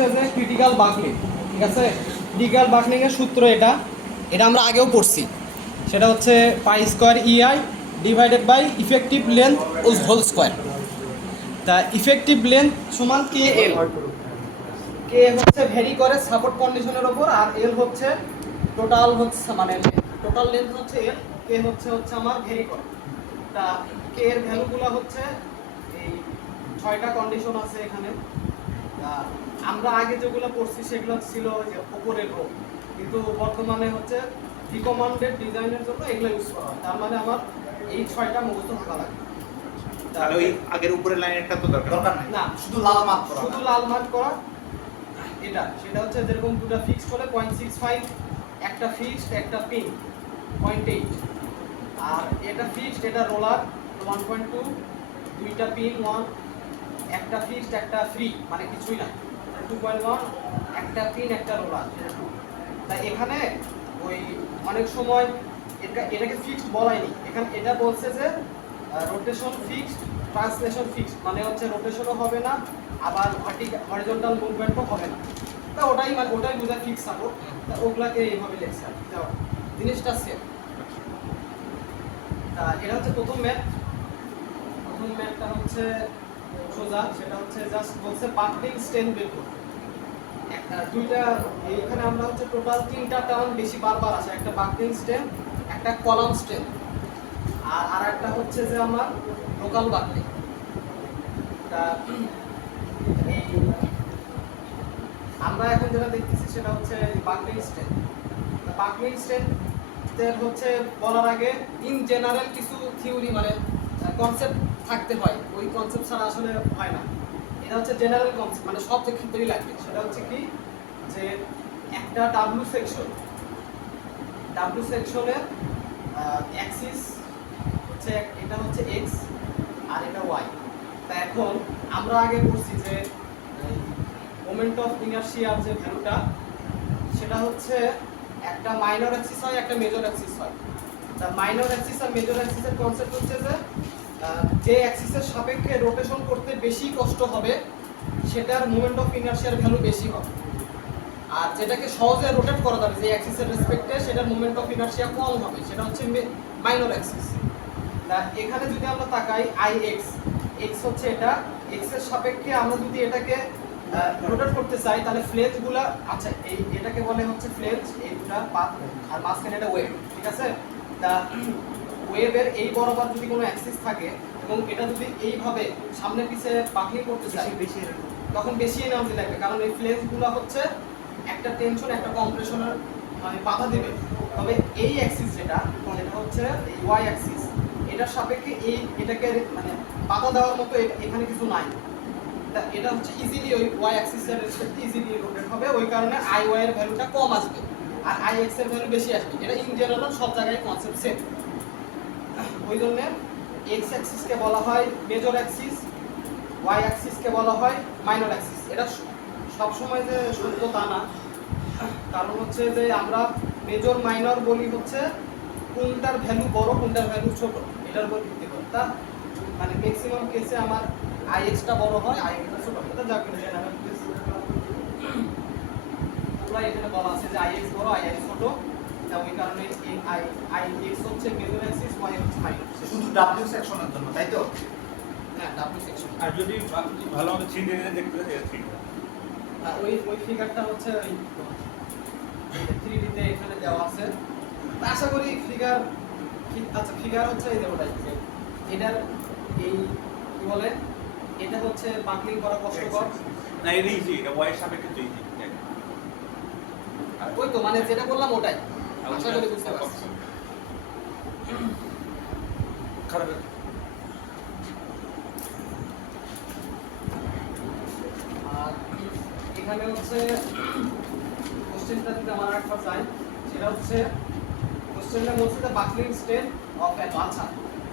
হচ্ছে যে critical buckling, ঠিক আছে। ক্রিটিক্যাল বাকলিংয়ের সূত্র এটা এটা আমরা আগেও পড়ছি। সেটা হচ্ছে pi square EI divided by effective length whole square. তা ইফেক্টিভ লেন্থ সমান কে এল। কে হচ্ছে ভ্যারি করে সাপোর্ট কন্ডিশনের ওপর, আর এল হচ্ছে টোটাল হচ্ছে মানে টোটাল লেন্থ হচ্ছে এল, কে হচ্ছে আমার ভ্যারি করে। তা কে এর ভ্যালুগুলো হচ্ছে এই 6টা কন্ডিশন আছে এখানে। আমরা আগে যেগুলো পড়ছি সেগুলো ছিল যে উপরের রো, কিন্তু বর্তমানে হচ্ছে রিকমান্ডেড ডিজাইনের জন্য এগুলো ইউজ করা হয়। তার মানে আমার এই 6টা মুখস্থ থাকা লাগে। তাহলে ওই আগের উপরের লাইনেরটা তো দরকার নেই, না শুধু লাল মার্ক করা, শুধু লাল মার্ক করা। এটা সেটা হচ্ছে যেরকম দুটো ফিক্সড হলে 0.65, একটা ফিক্সড একটা পিন 0.8, আর এটা ফিক্সড এটা রোলার 1.2, দুইটা পিন 1, একটা ফিক্সড একটা ফ্রি মানে কিছুই না 2.1, একটা পিন একটা রোলার। তাই এখানে ওই অনেক সময় এটাকে ফিক্সড বলাইনি, এখানে এটা বলছে যে রোটেশন ফিক্সড, ট্রান্সলেশন ফিক্সড, মানে হচ্ছে রোটেশনও হবে না আবার হরিজন্টাল মুভমেন্টও হবে না। তা ওটাই মানে ওটাই বোঝায় ফিক্স সাপোর্ট। তা ওগুলাকে এইভাবে লেখছে আর কি। জিনিসটা সেম। তা এটা হচ্ছে প্রথম ম্যাথটা হচ্ছে সোজা, সেটা হচ্ছে জাস্ট বলছে বাকলিং স্ট্রেন বের করতে। একটা দুইটা এখানে আমরা হচ্ছে টোটাল 3টা টার্ম বেশি বারবার আসে, একটা বাকলিং স্ট্রেন, একটা কলাম স্ট্রেন, আর একটা হচ্ছে যে আমার লোকাল বাকলিং। তা এই আমরা এখন যেটা দেখতেছি সেটা হচ্ছে বাকলিং স্ট্রেন। বাকলিং স্ট্রেন হচ্ছে বলার আগে ইন জেনারেল কিছু থিওরি মানে কনসেপ্ট থাকতে হয়, ওই কনসেপ্ট ছাড়া আসলে হয় না। এটা হচ্ছে জেনারেল কনসেপ্ট, মানে সব ক্ষেত্রেই লাগবে। সেটা হচ্ছে কি যে একটা ডাব্লু সেকশনের অ্যাক্সিস হচ্ছে এটা হচ্ছে এক্স আর এটা ওয়াই। তা এখন আমরা আগে বলছি যে মোমেন্ট অফ ইনারশিয়ার যে ভ্যালুটা সেটা হচ্ছে একটা মাইনর অ্যাক্সিস হয় একটা মেজর অ্যাক্সিস হয়। তা মাইনর অ্যাক্সিস আর মেজর অ্যাক্সিসের কনসেপ্ট হচ্ছে যে অ্যাক্সিসের সাপেক্ষে রোটেশন করতে বেশি কষ্ট হবে সেটার মোমেন্ট অফ ইনারশিয়ার ভ্যালু বেশি হবে, আর যেটাকে সহজে রোটেট করা যাবে যে অ্যাক্সিসের রেসপেক্টে সেটার মোমেন্ট অফ ইনারশিয়া কম হবে, সেটা হচ্ছে মাইনর অ্যাক্সিস। তা এখানে যদি আমরা তাকাই আই এক্স হচ্ছে এটা, এক্স এর সাপেক্ষে আমরা যদি এটাকে রোটেট করতে চাই তাহলে ফ্লেঞ্জগুলো আচ্ছা এটাকে বলে হচ্ছে ফ্লেঞ্জ, এই দুটো পাত আর মাঝখানে এটা ওয়েভ, ঠিক আছে। তা ওয়েভের এই বরাবর যদি কোনো অ্যাক্সিস থাকে এবং এটা যদি এইভাবে সামনে পিছে বাকলিং করতে চাই তখন বেশি এনার্জি লাগবে, কারণ এই ফ্লেঞ্জগুলো হচ্ছে একটা টেনশন একটা কম্প্রেশনের মানে বাধা দেবে। তবে এই অ্যাক্সিস যেটা হচ্ছে এই ওয়াই অ্যাক্সিস, এটার সাপেক্ষে এটাকে মানে বাধা দেওয়ার মতো এখানে কিছু নাই। তা এটা হচ্ছে ইজিলি ওই ওয়াই অ্যাক্সিসের রেসপেক্টে ইজিলি রোটেট হবে, ওই কারণে আই ওয়াই এর ভ্যালুটা কম আসবে আর আই এক্স এর ভ্যালু বেশি আসবে। এটা ইন জেনারেল সব জায়গায় কনসেপ্ট সেম। ওই জন্য এক্স অ্যাক্সিসকে বলা হয় মেজর অ্যাক্সিস, ওয়াই অ্যাক্সিসকে বলা হয় মাইনর অ্যাক্সিস। এটা সব সময় যে সত্য তা না, কারণ হচ্ছে যে আমরা মেজর মাইনর বলি হচ্ছে কোনটার ভ্যালু বড় কোনটার ভ্যালু ছোট এটার উপর ভিত্তি করে। তা মানে ম্যাক্সিমাম কেসে আমার আই এক্সটা বড় হয় আই এক্সটা ছোট হয়। এটা যাক জেনারেল কেস, পুরো এখানে বলা আছে যে আই এক্স বড় আই এক্স ছোট। তা ওই কারণে এই আই এক্স হচ্ছে মেজর অ্যাক্সিস, ওয়াই হচ্ছে মাইনর। শুধু ডাব্লিউ সেকশনের জন্য, তাই তো? হ্যাঁ ডাব্লিউ সেকশন। আর যদি ভালোভাবে 3D দেখতে আর ওই ফিগারটা হচ্ছে ওই 3D তে এখানে দেওয়া আছে। আশা করি ফিগার আচ্ছা ফিগার হচ্ছে এই যে ওটাই, এটার এই কি বলে এটা হচ্ছে বাকলিং করা কষ্টকর না, এটা ইজি, এটা ওয়াই সাপেক্ষে তো ইজি। ওই তো মানে যেটা বললাম ওটাই আশা করি বুঝতে পারছি। খারাপ আর এখানে হচ্ছে কোশ্চেনটা যদি আমার একবার চাই সেটা হচ্ছে কোশ্চেনটা বলছে যে বাকলিং স্ট্রেন অফ অ্যান, আচ্ছা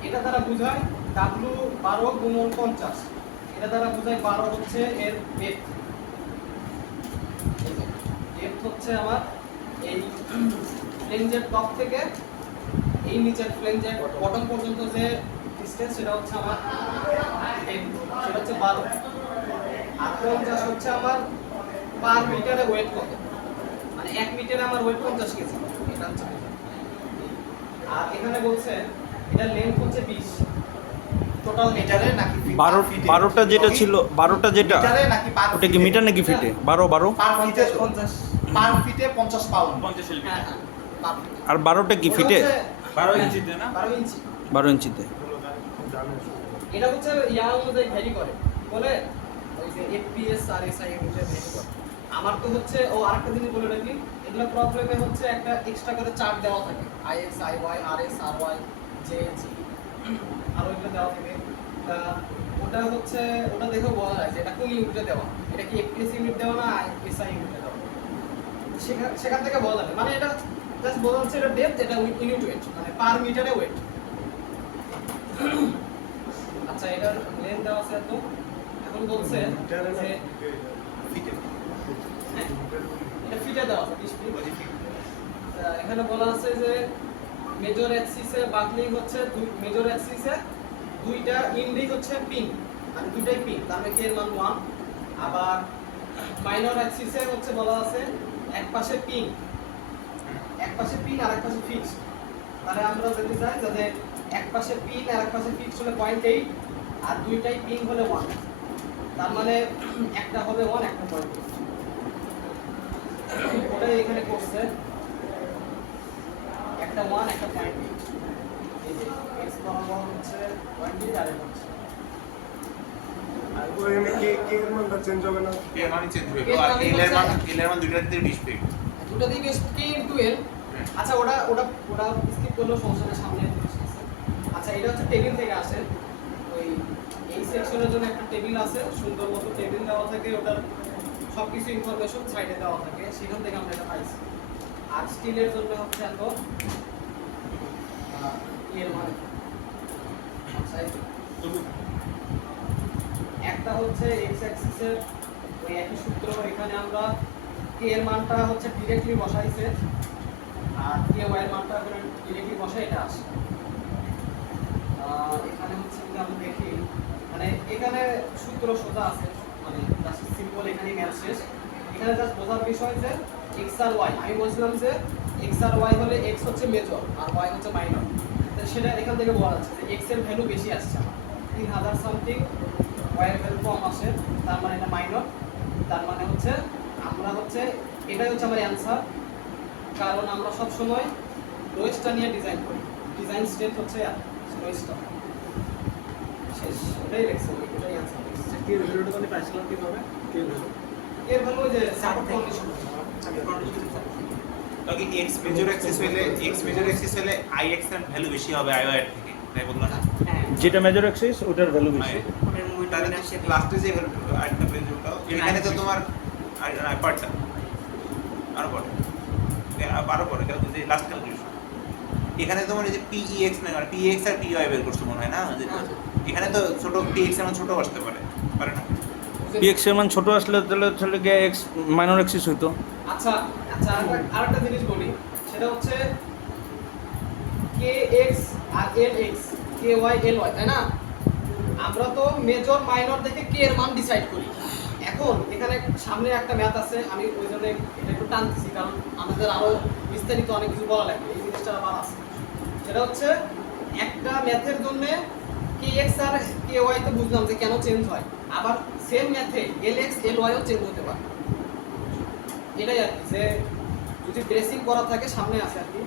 এটা দ্বারা বোঝায় ডাব্লু 12 গুণন 50, এটা দ্বারা বোঝায় 12 হচ্ছে এর ডেপথ। ডেপথ হচ্ছে আমার এই ফ্লেঞ্জের টপ থেকে এই নিচের ফ্লেঞ্জের বটম পর্যন্ত যে ডিসটেন্স সেটা হচ্ছে আমার ডেপথ, সেটা হচ্ছে 12। আর 50 হচ্ছে আমার পার মিটারে ওয়েট কত, মানে 1 মিটারে আমার ওয়েট 50 কেজি, এটা হচ্ছে measure। আর এখানে বলছে এটা লেন্থ হচ্ছে 20 টোটাল মিটারে নাকি ফিট? 12টা যেটা ছিল 12টা যেটা মিটারে নাকি পার ওটা কি মিটার নাকি ফিটে? 12 পার ফিটে 50 পার ফিটে 50 পাউন্ড। 50 এলবি হ্যাঁ হ্যাঁ পার ফিট। আর 12টা কি ফিটে? 12 ইঞ্চিতে না? 12 ইঞ্চি। 12 ইঞ্চিতে। এটা হচ্ছে ইয়ার অনুযায়ী ভ্যারি করে, বলে ওই যে এফপিএস আর এসআই অনুযায়ী ভ্যারি করে। আমার তো হচ্ছে ও আরেকটা জিনিস বলে রাখি, এগুলো প্রবলেমে হচ্ছে একটা এক্সট্রা করে চার্ট দেওয়া থাকে, আইএক্স আইওয়াই আরএস আরওয়াই জেজি আর ওইগুলো দেওয়া থাকে। তা ওটা হচ্ছে ওটা দেখেও বোঝা যায় যে এটা কোন ইউনিটে দেওয়া, এটা কি এফপিএস ইউনিট দেওয়া না এসআই ইউনিটে দেওয়া, সেখান থেকে বোঝা যাবে। মানে এটা জাস্ট বোঝা যাচ্ছে এটা ডেপথ, এটা ইউনিট ওয়েট, মানে পার মিটারে ওয়েট। আচ্ছা এটার লেন্থ দেওয়া আছে এত, এখন বলছে যে ফিটে হ্যাঁ, এটা ফিটে দেওয়া আছে 20 ফিট। এখানে বলা আছে যে মেজর অ্যাক্সিসে বাকলিং হচ্ছে মেজর অ্যাক্সিসে দুইটা ইন্ডিক হচ্ছে পিন, মানে দুইটাই পিন, তার মানে কে এর মান 1। আবার মাইনর অ্যাক্সিসে হচ্ছে বলা আছে এক পাশে পিন আর এক পাশে ফিক্সড। তাহলে আমরা যদি যাই যাতে এক পাশে পিন আর এক পাশে ফিক্সড হলে 0.8 আর দুইটাই পিন হলে 1, তার মানে একটা হবে 1 একটা 0.8। ওটাই এখানে করছে একটা 1 একটা 0.8। এই যে x বরাবর হচ্ছে 0.8 আর এটা হচ্ছে আর ওখানে কে এর মানটা চেঞ্জ হবে না? এর মানে চেঞ্জ হয়ে গেল। আর এল এর মান দুইটার ভিতরে 20 ফিট। দুটো দিকে k ইনটু l। আচ্ছা ওটা স্কিপ করলেও সমস্যা নেই, সামনে জিনিস আছে। আচ্ছা এটা হচ্ছে টেবিল থেকে আসে, ওই এই সেকশনের জন্য একটা টেবিল আছে, সুন্দর মতো টেবিল দেওয়া থাকে, ওটার সবকিছু ইনফরমেশন সাইডে দেওয়া থাকে, সেখান থেকে আমরা এটা পাইছি। আর স্টিলের জন্য হচ্ছে এত এর মানে সাইজ একটা হচ্ছে এক্স অ্যাক্সিসের ওই একই সূত্র, এখানে আমরা কে এর মানটা হচ্ছে ডিরেক্টলি বসাইছে আর কে ওয়াই এর মানটা এখানে ডিরেক্টলি বসাই এটা আসে। এখানে হচ্ছে যদি আমরা দেখি মানে এখানে সূত্র সোজা আছে, মানে জাস্ট সিম্পল এখানেই ম্যাথ শেষ। এখানে জাস্ট বোঝার বিষয় যে এক্স আর ওয়াই, আমি বলছিলাম যে এক্স আর ওয়াই হলে এক্স হচ্ছে মেজর আর ওয়াই হচ্ছে মাইনর, তো সেটা এখান থেকে বলা যাচ্ছে যে এক্স এর ভ্যালু বেশি আসছে আমার 3000 সামথিং, ওয়াই এর ভ্যালু কম আসে, তার মানে এটা মাইনর। তার মানে হচ্ছে আমরা হচ্ছে এটাই হচ্ছে আমার অ্যান্সার, কারণ আমরা সব সময় লোয়েস্টটা নিয়ে ডিজাইন করি, ডিজাইন স্টেপ হচ্ছে লোয়েস্টটা। শেষ, ওটাই লেখছে, ওটাই অ্যান্সার লেখছে। কে ভিডিওটা মানে পাইছিলাম কিভাবে? কে ভিডিও? এর ভ্যালু যে সাপোর্ট কন্ডিশন তাহলে x মেজর অ্যাক্সিস হলে i x এর ভ্যালু বেশি হবে i y এর থেকে, তাই বললো না? হ্যাঁ যেটা মেজর অ্যাক্সিস ওটার ভ্যালু বেশি। তাহলে লাস্টে যে আরেকটা ভ্যালুটা এখানে তো তোমার পার্টটা আরো পরে কেন যে লাস্ট ক্যালকুলেশন এখানে তোমার এই যে PEX না আর PEX আর PY বের করতে মনে হয় না, এখানে তো ছোট PX এর মান ছোট আসতে পারে না? px এর মান ছোট আসলে তাহলে গিয়ে x মাইনর অ্যাক্সিস হইতো। আচ্ছা আচ্ছা আরেকটা জিনিস বলি, সেটা হচ্ছে kx আর lx ky ly, তাই না? আমরা তো মেজর মাইনর দেখে k এর মান ডিসাইড করি। এখন এখানে সামনে একটা ম্যাথ আছে, আমি ওই জন্য এটা একটু টানতেছি, কারণ আমাদের আরো বিস্তারিত অনেক কিছু বলা লাগবে, এই জিনিসটা আবার আছে। সেটা হচ্ছে একটা ম্যাথের জন্য kx আর ky তো বুঝলাম যে কেন চেঞ্জ হয়, আবার সেম ম্যাথে lx ly ও চেঞ্জ হতে পারে। এটাই আর কি, যে যদি ড্রেসিং করা থাকে সামনে আছে আর কি,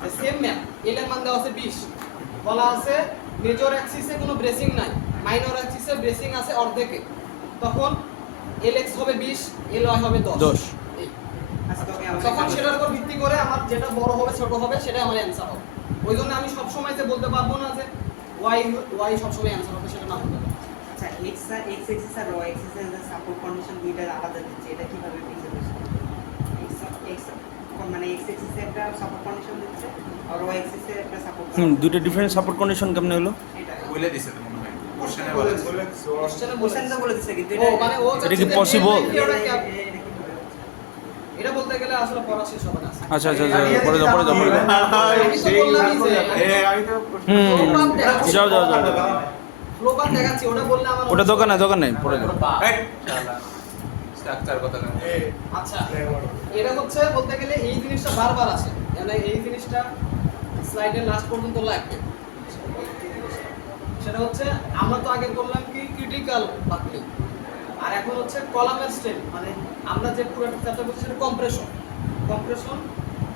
যে সেম ম্যাথ এল এর মান দেওয়া আছে 20, বলা আছে মেজর অ্যাক্সিসে কোনো ব্রেসিং নাই, মাইনর অ্যাক্সিসে ব্রেসিং আছে অর্ধেকে, তখন lx হবে 20 ly হবে 10। এই। তখন সেটার উপর ভিত্তি করে আমার যেটা বড় হবে ছোট হবে সেটাই আমার অ্যান্সার হবে। ওই জন্য আমি সবসময় যে বলতে পারবো না যে y সবসময় অ্যান্সার হবে, সেটা না হতে পারে। আচ্ছা x অ্যাক্সিস আর y অ্যাক্সিসের যে সাপোর্ট কন্ডিশন দুইটা আলাদা দিচ্ছে, এটা কিভাবে বুঝতে পারছি? x মানে x অ্যাক্সিসে একটা সাপোর্ট কন্ডিশন দিচ্ছে আর y অ্যাক্সিসে একটা সাপোর্ট দুটো ডিফারেন্ট সাপোর্ট কন্ডিশন কেমনে হলো? এটা বলে দিছে তো মনে হয় কোশ্চেনে বলে দিছে। কোশ্চেনে কোশ্চেন তো বলে দিচ্ছে, কিন্তু ও মানে ও এটা কি possible? এটা বলতে গেলে আসলে পড়া শেষ হবে না। আচ্ছা আচ্ছা আচ্ছা পরে যাও। আমি তো বললামই যে আমি তো যাও ফ্লোপার দেখাচ্ছি, ওটা বললে আমার ওটা দোকান নেই পরে যাও। এই, স্ট্রাকচার কথা না এ আচ্ছা লেবার এটা হচ্ছে বলতে গেলে এই জিনিসটা বারবার আসে, মানে এই জিনিসটা স্লাইডের লাস্ট পর্যন্ত লাগবে। সেটা হচ্ছে আমরা তো আগে বললাম কি ক্রিটিক্যাল বাকলিং, আর এখন হচ্ছে কলামের স্টেপ, মানে আমরা যে পুরো চ্যাপ্টার বলছি সেটা কম্প্রেশন। কম্প্রেশন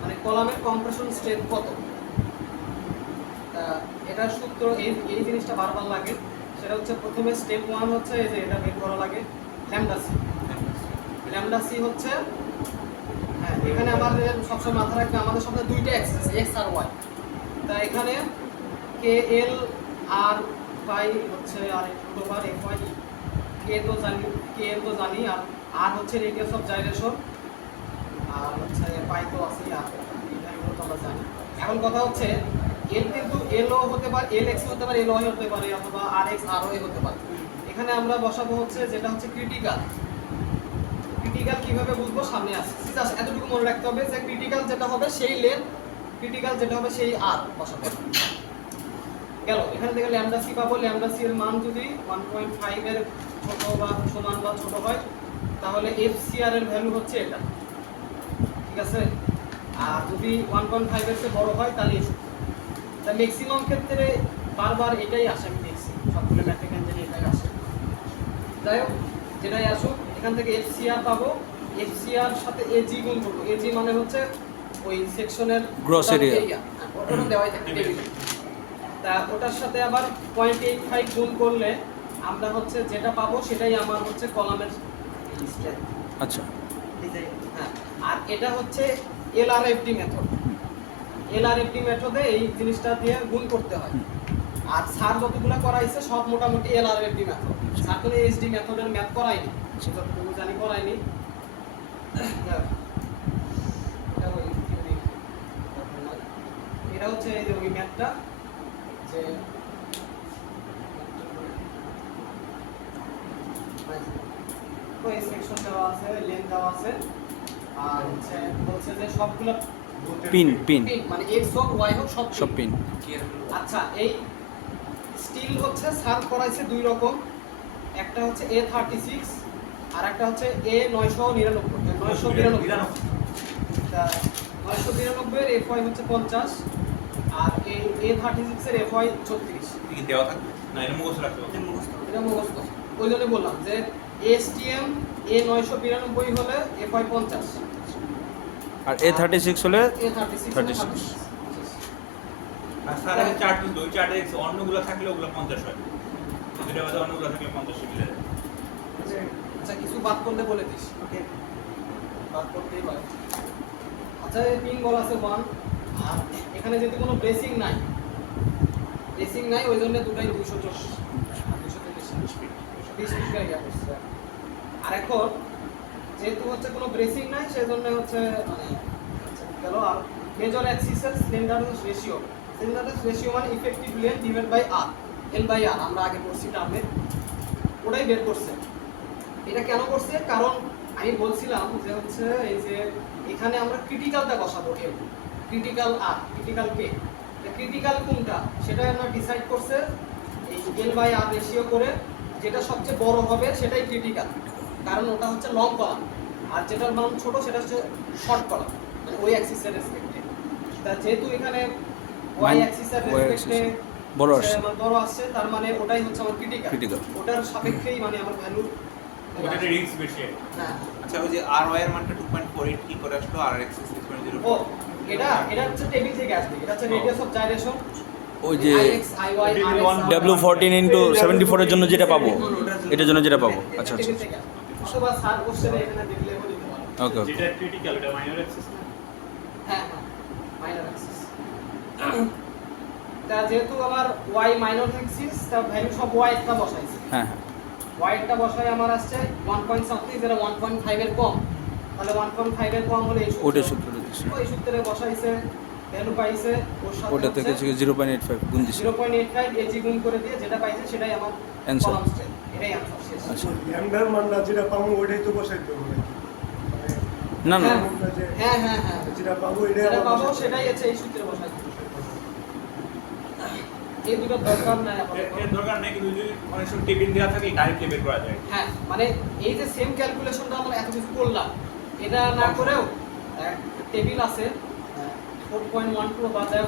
মানে কলামের কম্প্রেশন স্টেপ কত, এটার সূত্র এই জিনিসটা বারবার লাগে। সেটা হচ্ছে প্রথমে স্টেপ 1 হচ্ছে এই যে এটা বের করা লাগে ল্যামডা সি। ল্যামডা সি হচ্ছে, হ্যাঁ এখানে আমাদের সবসময় মাথা রাখবে আমাদের সামনে দুইটা অ্যাক্সিস এক্স আর ওয়াই। তা এখানে কে এল আর ফাই হচ্ছে আর একটু বার এফ ওয়াই, কে তো জানি, কে এল তো জানি, আর আর হচ্ছে রেডিয়াস অফ জাইরেশন, আর হচ্ছে পাই তো আছে, আর এগুলো তো আমরা জানি। এখন কথা হচ্ছে এল কিন্তু এলও হতে পারে, এল এক্স হতে পারে, এল ওয়াই হতে পারে, অথবা আর এক্স আর ওয়াই হতে পারে। এখানে আমরা বসাবো হচ্ছে যেটা হচ্ছে ক্রিটিক্যাল। ক্রিটিক্যাল কিভাবে বুঝবো সামনে আসছে, জাস্ট এতটুকু মনে রাখতে হবে যে ক্রিটিক্যাল যেটা হবে সেই লেন, ক্রিটিক্যাল যেটা হবে সেই আর বসাবো। গেল এখান থেকে ল্যামডা সি পাবো। ল্যামডা সি এর মান যদি 1.5 এর ছোট বা সমান বা ছোট হয় তাহলে এফ সি আর এর ভ্যালু হচ্ছে এটা, ঠিক আছে। আর যদি 1.5 এর চেয়ে বড় হয় তাহলে তা ম্যাক্সিমাম ক্ষেত্রে বারবার এটাই আসে, আমি দেখছি সবগুলো ম্যাট্রিক ইঞ্জিনিয়ারিং এটাই আসে। যাই হোক যেটাই আসুক এখান থেকে এফসিআর পাবো, এফসিআর সাথে এজি গুণ করবো। এজি মানে হচ্ছে ওই সেকশনের Gross area। ওটা দেওয়াই থাকে টেবিলে। তা ওটার সাথে আবার 0.85 গুণ করলে আমরা হচ্ছে যেটা পাবো সেটাই আমার হচ্ছে কলামের স্ট্রেংথ। আচ্ছা হ্যাঁ, আর এটা হচ্ছে এলআরএফডি মেথড। এলআরএফডি মেথডে এই জিনিসটা দিয়ে গুণ করতে হয়। আর স্যার যতগুলো করাইছে সব মোটামুটি এলআরএফডি মেথড। স্যার কোনো এইচডি মেথডের ম্যাথ করায়নি, যতটুকু জানি করায়নি। এটা হচ্ছে এই যে ওই ম্যাথটা, যে ওই সেকশন দেওয়া আছে, লেন্থ দেওয়া আছে, আর হচ্ছে বলছে যে সবগুলো পিন পিন মানে এক্স হোক ওয়াই হোক সব পিন। আচ্ছা এই স্টিল হচ্ছে সার্ভ করাইছে দুই রকম, একটা হচ্ছে A36 আর একটা হচ্ছে A999 992 তা 992 এর এফওয়াই হচ্ছে 50 আর এই A36 এর এফওয়াই 36। কি দেওয়া থাকবে না এটা মুখস্থ রাখতে হবে। এটা মুখস্থ, ওই জন্য বললাম যে এসটিএম A992 হলে এফওয়াই 50 আর A36 হলে A36 36 আর স্যার আগে চার্ট দিল, ওই চার্টে অন্যগুলো থাকলে ওগুলো 50 হয়, যেটা বাদে অন্যগুলো থাকলে 50 মিলে যায়। আচ্ছা কিছু বাদ করলে বলে দিস, ওকে বাদ করতেই পারে। আচ্ছা এই পিন বল আছে 1, আর এখানে যদি কোনো ব্রেসিং নাই, ব্রেসিং নাই ওই জন্য দুটাই 240 240 স্পিড 20 স্পিড গাড়ি আসছে। আর এখন যেহেতু হচ্ছে কোনো ব্রেসিং নাই সেজন্য হচ্ছে মানে গেল। আর মেজর অ্যাক্সিসের স্লেন্ডারনেস রেশিও, স্লেন্ডারনেস রেশিও মানে effective length divide by R, L by R আমরা আগে পড়ছি টার্মে, ওটাই বের করছে। এটা কেন করছে, কারণ আমি বলছিলাম যে হচ্ছে এই যে এখানে আমরা ক্রিটিক্যালটা বসাবো, এল ক্রিটিক্যাল আর ক্রিটিক্যাল কে, ক্রিটিক্যাল কোনটা সেটাই আমরা ডিসাইড করছে এই এল বাই আর রেশিও করে, যেটা সবচেয়ে বড় হবে সেটাই ক্রিটিক্যাল, কারণ ওটা হচ্ছে লং কলাম, আর যেটার মান ছোট সেটা হচ্ছে শর্ট কলাম, মানে ওই অ্যাক্সিসের রেসপেক্টে। তা যেহেতু এখানে ওয়াই অ্যাক্সিসের রেসপেক্টে বড় আসছে, বড় আসছে, তার মানে ওটাই হচ্ছে আমার ক্রিটিক্যাল, Critical। ওটার সাপেক্ষেই মানে আমার ভ্যালু। ওটাতে রিস্ক বেশি। হ্যাঁ আচ্ছা ওই যে আর ওয়াই এর মানটা 2.48 কি করে আসলো আর এক্স 6.0? ও এটা হচ্ছে টেবিল থেকে আসবে, এটা হচ্ছে রেডিয়াস অফ জাইরেশন, ওই যে IX, IY, RX, W14 into 74 এর জন্য যেটা পাবো, এটার জন্য যেটা পাবো। আচ্ছা আচ্ছা টেবিল থেকে আসবে। অথবা স্যার কোশ্চেনে এখানে দেখলে দিতে পারে। ওকে ওকে যেটা ক্রিটিক্যাল এটা মাইনর অ্যাক্সেস না। হ্যাঁ হ্যাঁ মাইনর অ্যাক্সিস। তা যেহেতু আমার y মাইনর অ্যাক্সিস, তা ভ্যালু সব y একটা বসাইছি, হ্যাঁ হ্যাঁ y একটা বসাই আমার আসছে 1.something, যেটা 1.5 এর কম, তাহলে 1.5 এর কম হলে এই ওটা সূত্রটা দিছি, ওই সূত্রে বসাইছে, ভ্যালু পাইছে, ওর সাথে ওটা থেকে 0.85 গুণ দিছি। 0.85 এজি গুণ করে দিয়ে যেটা পাইছে সেটাই আমার Answer। কলাম স্ট্রেংথ, এটাই आंसर শেষ। আচ্ছা ল্যামডার মানটা যেটা পাবো ওইটাই তো বসাইতে হবে নাকি? না না হ্যাঁ হ্যাঁ হ্যাঁ যেটা পাবো এটাই যেটা আবার পাবো বসাইতে হবে। সেটাই হচ্ছে এই সূত্রে বসাইছে। এই দুটো দরকার নাই এর দরকার নেই, কিন্তু যদি অনেক সময় টেবিল দেওয়া থাকে ডাইরেক্টলি বের করা যায়। হ্যাঁ মানে এই যে সেম ক্যালকুলেশনটা আমরা এত কিছু করলাম, এটা না করেও টেবিল আছে 4.12 বা যা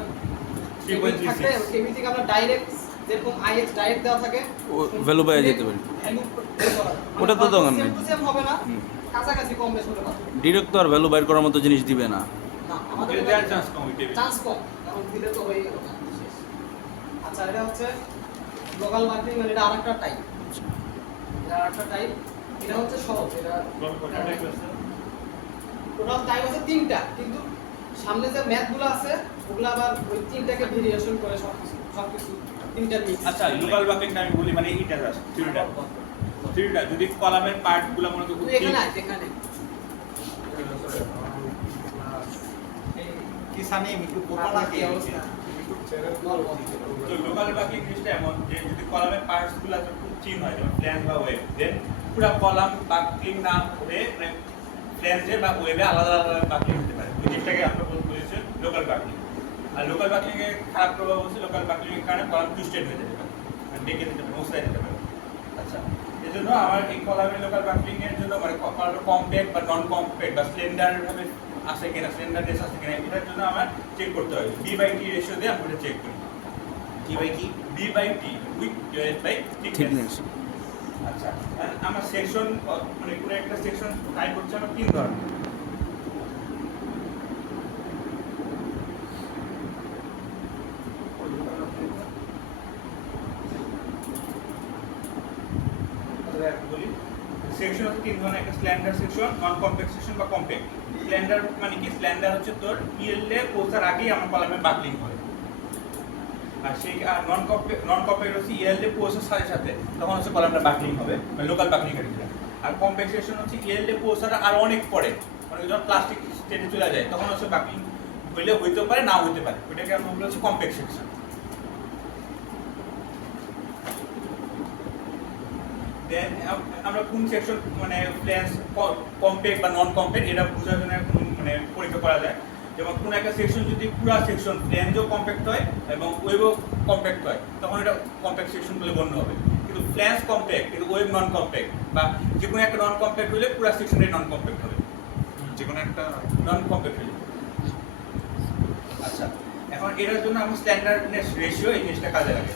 টেবিল থাকে, টেবিল থেকে আমরা ডাইরেক্ট যেরকম আইএক্স ডাইরেক্ট দেওয়া থাকে ও ভ্যালু পাওয়া যেতে পারে। ভ্যালু বের করা। ওটা তো দরকার নেই। সেম টু সেম হবে না, কাছাকাছি কম বেশ হতে পারে। ডিরেক্ট তো আর ভ্যালু বাইর করার মতো জিনিস দিবে না। না আমাদের এর দেওয়ার চান্স কম ওই টেবিল। চান্স কম, কারণ দিলে তো হয়ে গেল না, শেষ। আচ্ছা এটা হচ্ছে লোকাল মার্কেটিং, মানে এটা আরেকটা টাইপ, এটা আরেকটা টাইপ। এটা হচ্ছে সহজ, এটা টোটাল টাইপ আছে 3টা, কিন্তু সামনে যে ম্যাথগুলো আছে ওগুলো আবার ওই 3টাকে ভেরিয়েশন করে সবকিছু 3টা মিক্স। আচ্ছা লোকাল বাকেটটা আমি বলি, মানে এইটা জাস্ট থ্রিটা যদি কলামের পার্টগুলো মনে করো তুই এখানে আয়, এখানে কিসানে একটু পোকা লাগে বল বল। তো লোকাল বাকি জিনিসটা এমন যে যদি কলামের পার্টসগুলো খুব চিন হয়, যেমন প্ল্যান বা ওয়েব, দেন পুরো কলাম বাকলিং না হয়ে মানে প্ল্যানে বা ওয়েবে আলাদা আলাদা বাকলিং হতে পারে। ওই জিনিসটাকে আমরা বলেছি লোকাল বাকলিং। আর লোকাল বাকলিং এর খারাপ প্রভাব হচ্ছে লোকাল বাকলিং এর কারণে কলাম টুইস্টেড হয়ে যেতে পারে, মানে ডেকে দিতে পারে, মোসাই দিতে পারে। আচ্ছা এই জন্য আমার এই কলামের লোকাল বাকলিং এর জন্য মানে কম্প্যাক্ট বা নন কম্প্যাক্ট বা স্লেন্ডার ভাবে আছে কিনা, স্লেন্ডারনেস আছে কিনা, এটার জন্য আমার চেক করতে হবে। বি/টি রেশিও দিয়ে আমরা চেক করি। কি ভাই কি B by T with divided by thickness. Thickness. আচ্ছা আমার সেকশন মানে পুরো একটা সেকশন টাইপ করছে আমরা 3 ধরনের। বলি সেকশন হচ্ছে 3 ধরনের, একটা স্ল্যান্ডার সেকশন, নন কম্প্যাক্ট সেকশন বা কম্প্যাক্ট। স্ল্যান্ডার মানে কি, স্ল্যান্ডার হচ্ছে তোর ইএলএ পৌঁছার আগেই আমার কলামে বাকলিং হয়, আর সেই নন কম্প্যাক্ট হচ্ছে ইএলএ পৌঁছার সাথে সাথে তখন হচ্ছে কলামটা বাকলিং হবে, মানে লোকাল বাকলিং এর ক্ষেত্রে। আর কম্প্যাক্ট সেকশন হচ্ছে ইএলএ পৌঁছার আর অনেক পরে, মানে যখন প্লাস্টিক স্টেজে চলে যায় তখন হচ্ছে বাকলিং হইলে হইতে পারে, নাও হইতে পারে, ওইটাকে আমরা বলি হচ্ছে কম্প্যাক্ট সেকশন। দেন আমরা কোন সেকশন মানে প্ল্যান্স কম্প্যাক্ট বা নন কম্প্যাক্ট এটা বোঝার জন্য মানে পরীক্ষা করা যায়। যেমন কোন একটা সেকশন যদি পুরো সেকশন প্ল্যানজও কম্প্যাক্ট হয় এবং ওয়েবও কম্প্যাক্ট হয় তখন এটা কম্প্যাক্ট সেকশন বলে গণ্য হবে। কিন্তু প্ল্যান্স কম্প্যাক্ট কিন্তু ওয়েব নন কম্প্যাক্ট, বা যে কোনো একটা নন কম্প্যাক্ট হলে পুরো সেকশনটাই নন কম্প্যাক্ট হবে, যে কোনো একটা নন কম্প্যাক্ট হলে। আচ্ছা এখন এটার জন্য আমি স্ট্যান্ডার্ডনেস রেশিও এই জিনিসটা কাজে লাগে।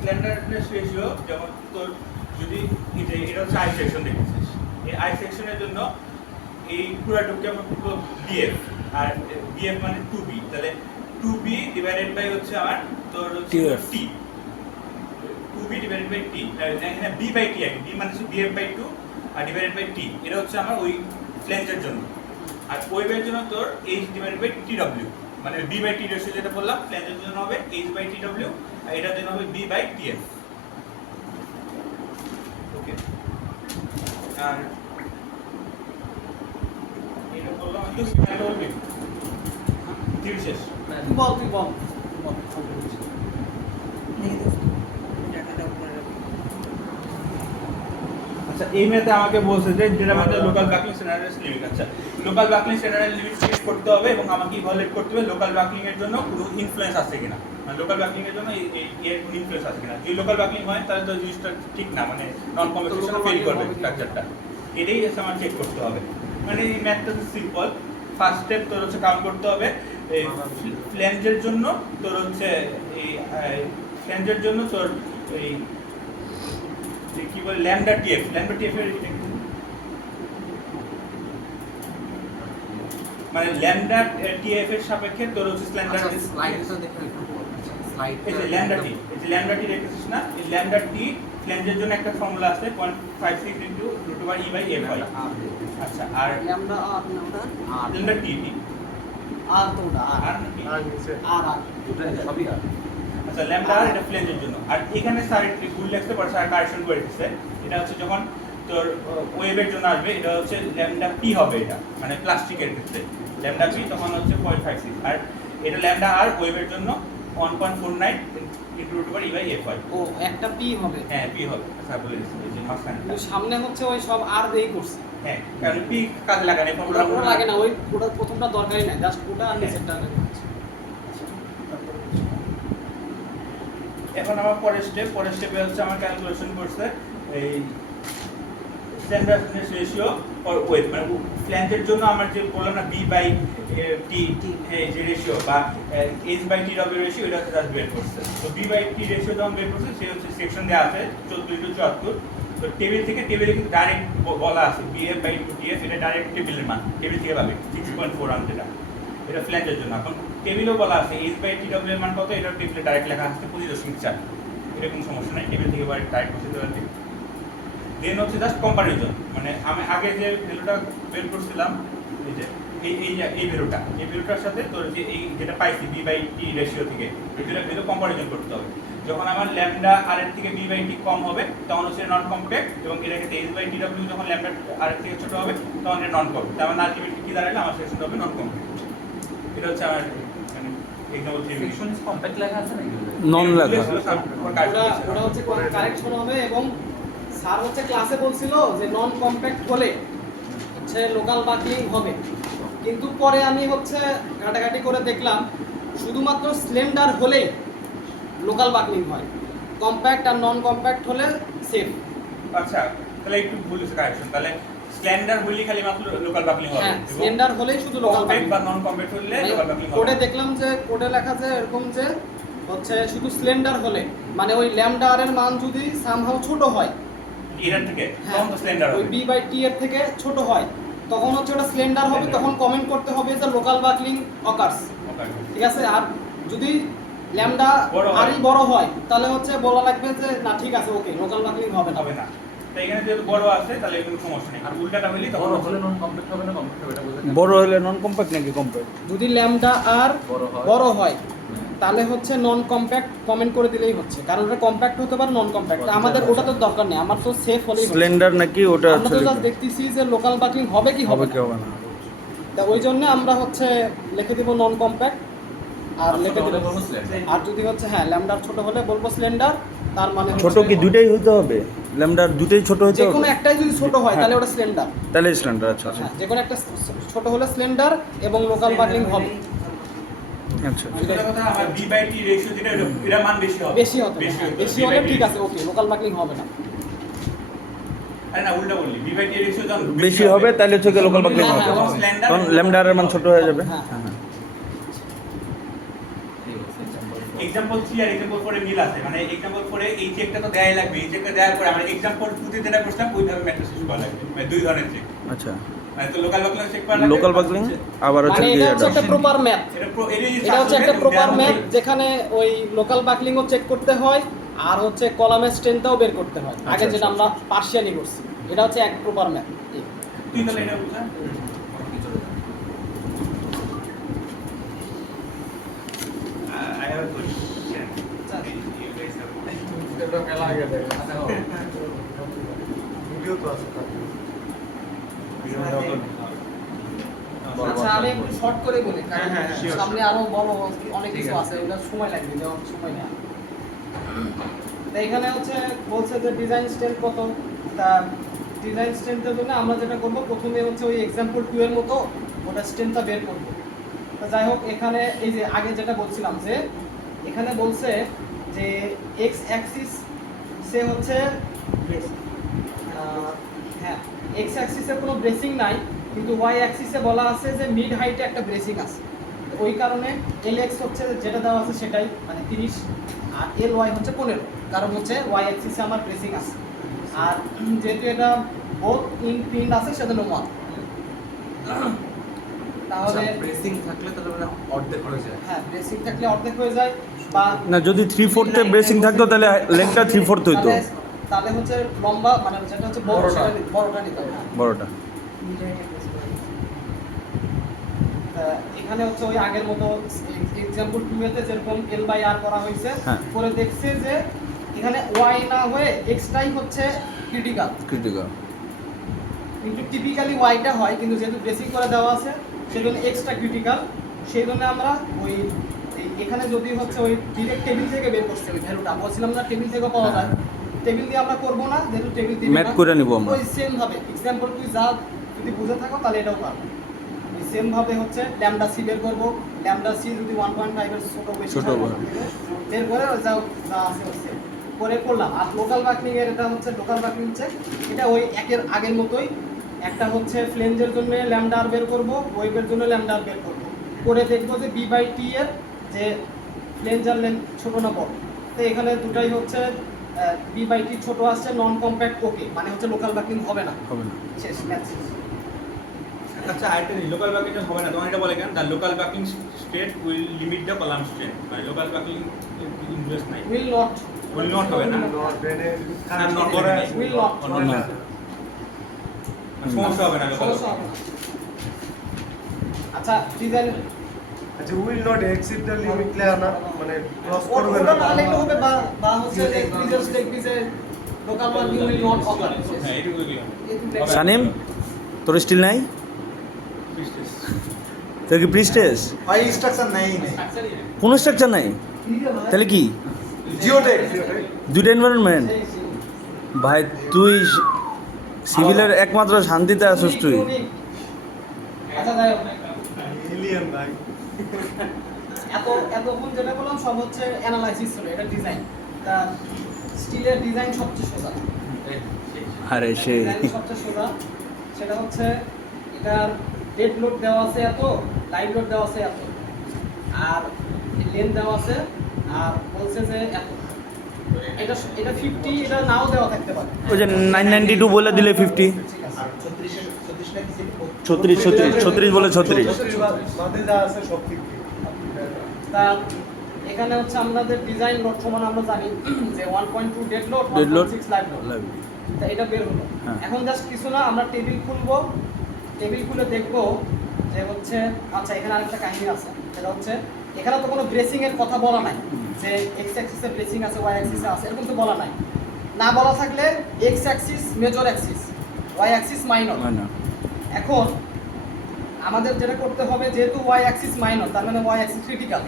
স্ট্যান্ডার্ডনেস রেশিও যেমন তোর যদি এটা হচ্ছে আই সেকশন দেখেছিস, এই আই সেকশনের জন্য এই পুরাটুকু আমরা পুরো বিএফ, আর বিএফ মানে 2b, তাহলে 2b ডিভাইডেড বাই হচ্ছে আমার তোর TF T, 2b divided by T, এখানে b/t আছে, b মানে হচ্ছে bf/2 আর ডিভাইডেড বাই টি, এটা হচ্ছে আমার ওই ফ্ল্যাঞ্জের জন্য। আর ওয়েবের জন্য তোর h ডিভাইডেড বাই tw, মানে b/t রেশিও যেটা বললাম ফ্ল্যাঞ্জের জন্য হবে h/tw, আর এটার জন্য হবে b/tf। ওকে, আর এটা বললাম একটু সিগন্যাল বলবি ঠিক শেষ। তুই বল তুই বল। আচ্ছা এই মেতে আমাকে বলছে যে যেটা আমাদের লোকাল বাকলিং স্ট্যান্ডার্ড লিমিট। আচ্ছা local buckling standard limit check করতে হবে এবং আমাকে ইভালুয়েট করতে হবে লোকাল বাকলিং এর জন্য কোনো ইনফ্লুয়েন্স আছে কিনা, মানে লোকাল বাকলিং এর জন্য এর কোনো ইনফ্লুয়েন্স আছে কিনা। যদি লোকাল বাকলিং হয় তাহলে তো জিনিসটা ঠিক না, মানে নন কম্প্যাক্টেশন ফেল করবে স্ট্রাকচারটা, এটাই হচ্ছে আমার চেক করতে হবে। মানে এই ম্যাথটা সিম্পল। ফার্স্ট স্টেপ তোর হচ্ছে কাউন্ট করতে হবে এই ফ্ল্যাঞ্জের জন্য, তোর হচ্ছে এই ফ্ল্যাঞ্জের জন্য তোর এই কি বলে ল্যামডা টিএফ, ল্যামডা টিএফ এর মানে ল্যামডা টিএফ এর সাপেক্ষে তোর হচ্ছে স্ল্যান্ডার স্লাইডটা দেখে স্লাইড এই যে ল্যামডা টি, এই যে ল্যামডা টি দেখেছিস না, এই ল্যামডা টি ফ্ল্যাঞ্জের জন্য একটা ফর্মুলা আছে 0.56 * √e/f/. আচ্ছা আর ল্যামডা আর ল্যামডা টি আর তো ওটা আর আর নাকি আর নিচে আর সবই আর আচ্ছা ল্যামডা আর এটা ফ্ল্যাঞ্জের জন্য। আর এখানে স্যার একটু ভুল লিখতে পারে, স্যার কারেকশন করে দিচ্ছে। এটা হচ্ছে যখন তোর ওয়েবের জন্য আসবে এটা হচ্ছে ল্যামডা পি হবে, এটা মানে প্লাস্টিকের ক্ষেত্রে ল্যামডা পি তখন হচ্ছে 0.56, আর এটা ল্যামডা আর ওয়েবের জন্য 1.49 * √e/f/. ও একটা পি হবে, হ্যাঁ পি হবে, স্যার বলে দিচ্ছে এই যে মাঝখানে। কিন্তু সামনে হচ্ছে ওই সব আর দেই করছে, হ্যাঁ কারণ পি কাজে লাগানো ওটা পুরো লাগে না, ওই ওটা প্রথমটা দরকারই নাই, জাস্ট ওটা আর নিচেরটা লাগে। এখন আমার পরের স্টেপে হচ্ছে আমার ক্যালকুলেশন করছে এই স্ট্যান্ডার্ডনেস রেশিও ফর ওয়েট, মানে ফ্ল্যাঞ্জের জন্য আমার যে বললাম না বি বাই টি যে রেশিও বা H by T W ratio, এটা হচ্ছে জাস্ট বের করছে। তো বি বাই টি রেশিও যখন বের করছে সে হচ্ছে সেকশন দেওয়া আছে 14 × 74। তো টেবিলে কিন্তু ডাইরেক্ট বলা আছে বিএফ বাই টু টিএফ, এটা ডাইরেক্ট টেবিলের মান, টেবিল থেকে পাবে 6.4 এটা ফ্ল্যাঞ্জের জন্য। এখন টেবিলেও বলা আছে এইচ বাই টি ডব্লিউ এর মান কত, এটা টেবিলে ডাইরেক্ট লেখা আছে 25.4, এটা কোনো সমস্যা নেই, টেবিল থেকে ডাইরেক্ট বসে দেওয়া। দেন হচ্ছে জাস্ট কম্পারিজন, মানে আমি আগে যে ভ্যালুটা বের করছিলাম এই যে এই ভ্যালুটার সাথে তোর যে এই যেটা পাইছি বি বাই টি রেশিও থেকে এই দুটো ভ্যালু কম্পারিজন করতে হবে। যখন আমার ল্যামডা আর এর থেকে বি বাই টি কম হবে তখন হচ্ছে নন কম্প্যাক্ট, এবং এর ক্ষেত্রে এইচ বাই টি ডব্লিউ যখন ল্যামডা আর এর থেকে ছোট হবে তখন এটা নন কম্প্যাক্ট। তার মানে আলটিমেটলি কি দাঁড়ালে আমার সেকশন হবে নন কম্প্যাক্ট। এটা হচ্ছে আমার মানে এক্সাম্পল 3 সেকশন কম্প্যাক্ট লেখা আছে নাকি? নন লেখা। ওটা হচ্ছে কারেকশন হবে। এবং স্যার হচ্ছে ক্লাসে বলছিল যে নন কম্প্যাক্ট হলে হচ্ছে লোকাল বাকলিং হবে, কিন্তু পরে আমি হচ্ছে ঘাটাঘাটি করে দেখলাম শুধুমাত্র স্লেন্ডার হলেই লোকাল বাকলিং হয়, কম্প্যাক্ট আর নন কম্প্যাক্ট হলে সেফ। আচ্ছা, তাহলে একটু ভুল হচ্ছে কারেকশন, তাহলে স্ট্যান্ডার্ড হলে খালি মাত্র লোকাল বাকলিং হবে, হ্যাঁ, স্লেন্ডার হলেই শুধু লোকাল কম্প্যাক্ট বাকলিং। বা নন কম্প্যাক্ট হলে লোকাল বাকলিং হবে। কোডে দেখলাম যে কোডে লেখা যে এরকম যে হচ্ছে শুধু স্লেন্ডার হলে, মানে ওই ল্যামডা আর এর মান যদি সামহাউ ছোট হয় এর থেকে হ্যাঁ, তখন তো স্ট্যান্ডার্ড ওই হবে। বি বাই টি এর থেকে ছোট হয় তখন হচ্ছে ওটা স্লেন্ডার হবে, তখন কমেন্ট করতে হবে যে লোকাল বাকলিং অকার্স, ঠিক আছে। আর যদি ল্যামডা বড় হয়। আরই বড় হয় তাহলে হচ্ছে বলা লাগবে যে না ঠিক আছে ওকে লোকাল বাকলিং হবে না। হবে না। তাই এখানে যেহেতু বড় আছে তাহলে কোনো সমস্যা নেই, আর উল্টাটা হইলে তখন বড় হলে নন কম্প্যাক্ট হবে না কম্প্যাক্ট হবে, এটা বোঝা বড় হলে নন কম্প্যাক্ট নাকি কম্প্যাক্ট? যদি ল্যামডা আর বড় হয়। বড় হয় তাহলে হচ্ছে নন কম্প্যাক্ট কমেন্ট করে দিলেই হচ্ছে, কারণ ওটা কম্প্যাক্ট হতে পারে নন কম্প্যাক্ট, আমাদের ওটা তো দরকার নেই, আমার তো সেফ হলেই হচ্ছে। স্লেন্ডার নাকি ওটা আমরা তো জাস্ট দেখতেছি যে লোকাল বাকলিং হবে কি হবে হবে কি হবে না। তা ওই জন্য আমরা হচ্ছে লিখে দিব নন কম্প্যাক্ট আর লিখে দিব, আর যদি হচ্ছে হ্যাঁ ল্যামডার ছোট হলে বলবো স্লেন্ডার, তার মানে ছোট কি দুটাই হতে হবে? ল্যামডার দুটাই ছোট হতে যে হবে? কোনো একটাই যদি ছোট হয় হ্যাঁ। তাহলে ওটা স্লেন্ডার। তাহলে স্ট্যান্ডার্ড। আচ্ছা আচ্ছা হ্যাঁ, যে কোনো একটা ছোট হলে স্লেন্ডার এবং লোকাল বাকলিং হবে। আচ্ছা। আসলে কথা আমার বি বাই টি রেশিও যেটা এর মান বেশি হবে, বেশি হতে হবে, হ্যাঁ, বেশি হলে ঠিক আছে ওকে লোকাল বাকলিং হবে না। আরে না উল্টা বললি, বি বাই টি রেশিও যখন বেশি হবে তাহলে হচ্ছে লোকাল বাকলিং হ্যাঁ, হবে, হ্যাঁ, স্ল্যান্ডার তখন ল্যামডার এর মান ছোট হয়ে যাবে। হ্যাঁ। হ্যাঁ হ্যাঁ। এক্সাম্পল 3 আর এক্সাম্পল 4 এ মিল আছে, মানে এক্সাম্পল 4 এ এই চেকটা তো দেয়াই লাগবে, এই চেকটা দেওয়ার পরে আমরা এক্সাম্পল 2 তে যেটা করছিলাম ওইভাবে ম্যাট্রিক্স শেষ করা লাগবে, মানে দুই ধরনের চেক, আচ্ছা, মানে তো লোকাল বাকলিং চেক করা লাগবে, লোকাল বাকলিং আবার হচ্ছে মানে কি এটা হচ্ছে এটা? একটা প্রপার ম্যাথ, এটা হচ্ছে একটা প্রপার ম্যাথ যেখানে ওই লোকাল বাকলিংও চেক করতে হয় আর হচ্ছে কলামের স্ট্রেনটাও বের করতে হয়, আগে আচ্ছা, যেটা আমরা পার্শিয়ালি করছি, এটা হচ্ছে এক প্রপার ম্যাথ। তুই তাহলে এটা বুঝা I have a question. You guys have video তো আছে তার। আচ্ছা আমি একটু শর্ট করে বলি কারণ হ্যাঁ, হ্যাঁ, sure, সামনে আরো বড় অনেক ঠিক কিছু আছে। আছে, ওটা সময় লাগবে, দেওয়ার সময় নেই। তো এখানে হচ্ছে বলছে যে ডিজাইন স্ট্রেন্থ কত, তা ডিজাইন স্ট্রেন্থের জন্য আমরা যেটা করব প্রথমে হচ্ছে ওই এক্সাম্পল 2 এর মতো ওটা স্ট্রেন্থটা বের করব। তো যাই হোক এখানে এই যে আগে যেটা বলছিলাম যে এখানে বলছে যে এক্স অ্যাক্সিস সে হচ্ছে হ্যাঁ এক্স অ্যাক্সিসে কোনো ব্রেসিং নাই, কিন্তু ওয়াই অ্যাক্সিসে বলা আছে যে মিড হাইটে একটা ব্রেসিং আছে, তো ওই কারণে এল এক্স হচ্ছে যেটা দেওয়া আছে সেটাই মানে 30 আর এল ওয়াই হচ্ছে 15, কারণ হচ্ছে ওয়াই অ্যাক্সিসে আমার ব্রেসিং আছে, আর যেহেতু এটা বোথ ইন পিন আছে সেজন্য 1। তাহলে ব্রেসিং থাকলে তাহলে মানে অর্ধেক হয়ে যায়। হ্যাঁ ব্রেসিং থাকলে অর্ধেক হয়ে যায়, বা না যদি 3/4 ব্রেসিং থাকতো তাহলে লেগটা 3/4 হইতো, তাহলে হচ্ছে লম্বা মানে যেটা হচ্ছে বড়টা নিতে হবে। বড়টা। এখানে হচ্ছে ওই আগের মতো এক্সাম্পল 2 এতে যেরকম এল বাই আর করা হয়েছে, হ্যাঁ। পরে দেখছে যে এখানে ওয়াই না হয়ে এক্সটাই হচ্ছে ক্রিটিক্যাল, কিন্তু টিপিক্যালি ওয়াইটা হয়, কিন্তু যেহেতু বেসিক করে দেওয়া আছে সেজন্য এক্সট্রা ক্রিটিক্যাল, সেই জন্য আমরা ওই এখানে যদি হচ্ছে ওই ডিরেক্ট টেবিল থেকে বের করতে হবে ভ্যালুটা, বলছিলাম না টেবিল থেকে পাওয়া যায়, টেবিল দিয়ে আমরা করবো না, যেহেতু টেবিল দিয়ে ম্যাথ করে নিব আমরা। ওই সেম ভাবে এক্সাম্পল 2 যা যদি বুঝে থাকো তাহলে এটাও পারবে, সেম ভাবে হচ্ছে ল্যামডা সি বের করবো। ল্যামডা সি যদি 1.5 এর ছোট বেশি ছোট হয়, বড়। বের করে যা যা আছে হচ্ছে করে করলাম। আর লোকাল বাকলিং এর এটা হচ্ছে লোকাল বাকলিং হচ্ছে এটা ওই একের আগের মতোই, একটা হচ্ছে ফ্লেঞ্জের জন্য ল্যামডা আর বের করবো, ওয়েবের জন্য ল্যামডা আর বের করবো, করে দেখবো যে বি/টি এর যে ফ্লেঞ্জ আর লেন্থ ছোট না বড়। তো এখানে দুটাই হচ্ছে বি/টি ছোট আসছে, নন কম্প্যাক্ট ওকে, মানে হচ্ছে লোকাল বাকলিং হবে না, হবে না। শেষ ম্যাচ শেষ। আচ্ছা আরেকটা লোকাল বাকলিং হবে না, তোমার এটা বলে কেন? The local buckling state will limit the column strength, মানে লোকাল বাকলিং ইনভেস্ট নাই, উইল নট হবে না, not করে will not না। সমস্যা হবে না লোকাল। সমস্যা হবে না। আচ্ছা ডিজাইন আচ্ছা will not exceed the limit লে না মানে ক্রস করবে ওটা না না লিখলে হবে, বা হচ্ছে যে প্রিভিয়াস দেখবি যে লোকাল বাকলিং উইল নট অকার। হ্যাঁ এটুকু কি সানিম, তোর স্টিল নাই? তোর কি প্রিস্টেস? ভাই ইনস্ট্রাকশন নাই কোনো স্ট্রাকচার নাই? তাহলে কি জিওটেক দুইটা এনভায়রনমেন্ট? ভাই তুই সিভিলের একমাত্র শান্তিতে আছিস তুই। আচ্ছা যাই হোক, এলিয়ান ভাই এতক্ষণ যেটা বললাম সব হচ্ছে অ্যানালাইসিস ছিল, এটা ডিজাইন। তা স্টিলের ডিজাইন সবচেয়ে সোজা, আরে সে ডিজাইন সবচেয়ে সোজা। সেটা হচ্ছে এটার ডেড লোড দেওয়া আছে এত, লাইভ লোড দেওয়া আছে এত, আর লেন্থ দেওয়া আছে, আর বলছে যে এত। এটা এটা 50, এটা নাও দেওয়া থাকতে পারে। ওই যে 992 বলে দিলে 50, ঠিক আছে। 36 বলে 36। বাদে যা আছে সব ঠিক তা এখানে হচ্ছে আমাদের ডিজাইন লোড সমান আমরা জানি যে 1.2 dead load, Dead load, 1.6 live load. তা এটা বের হলো। হ্যাঁ। এখন জাস্ট কিছু না, আমরা টেবিল খুলবো, টেবিল খুলে দেখবো যে হচ্ছে আচ্ছা এখানে আরেকটা কাহিনী আছে। সেটা হচ্ছে এখানে তো কোনো ব্রেসিং এর কথা বলা নাই যে এক্স অ্যাক্সিসে ব্রেসিং আছে, ওয়াই অ্যাক্সিসে আছে, এরকম তো বলা নাই। না বলা থাকলে X axis major axis, Y axis minor. এখন আমাদের যেটা করতে হবে, যেহেতু ওয়াই অ্যাক্সিস মাইনর তার মানে ওয়াই অ্যাক্সিস ক্রিটিক্যাল,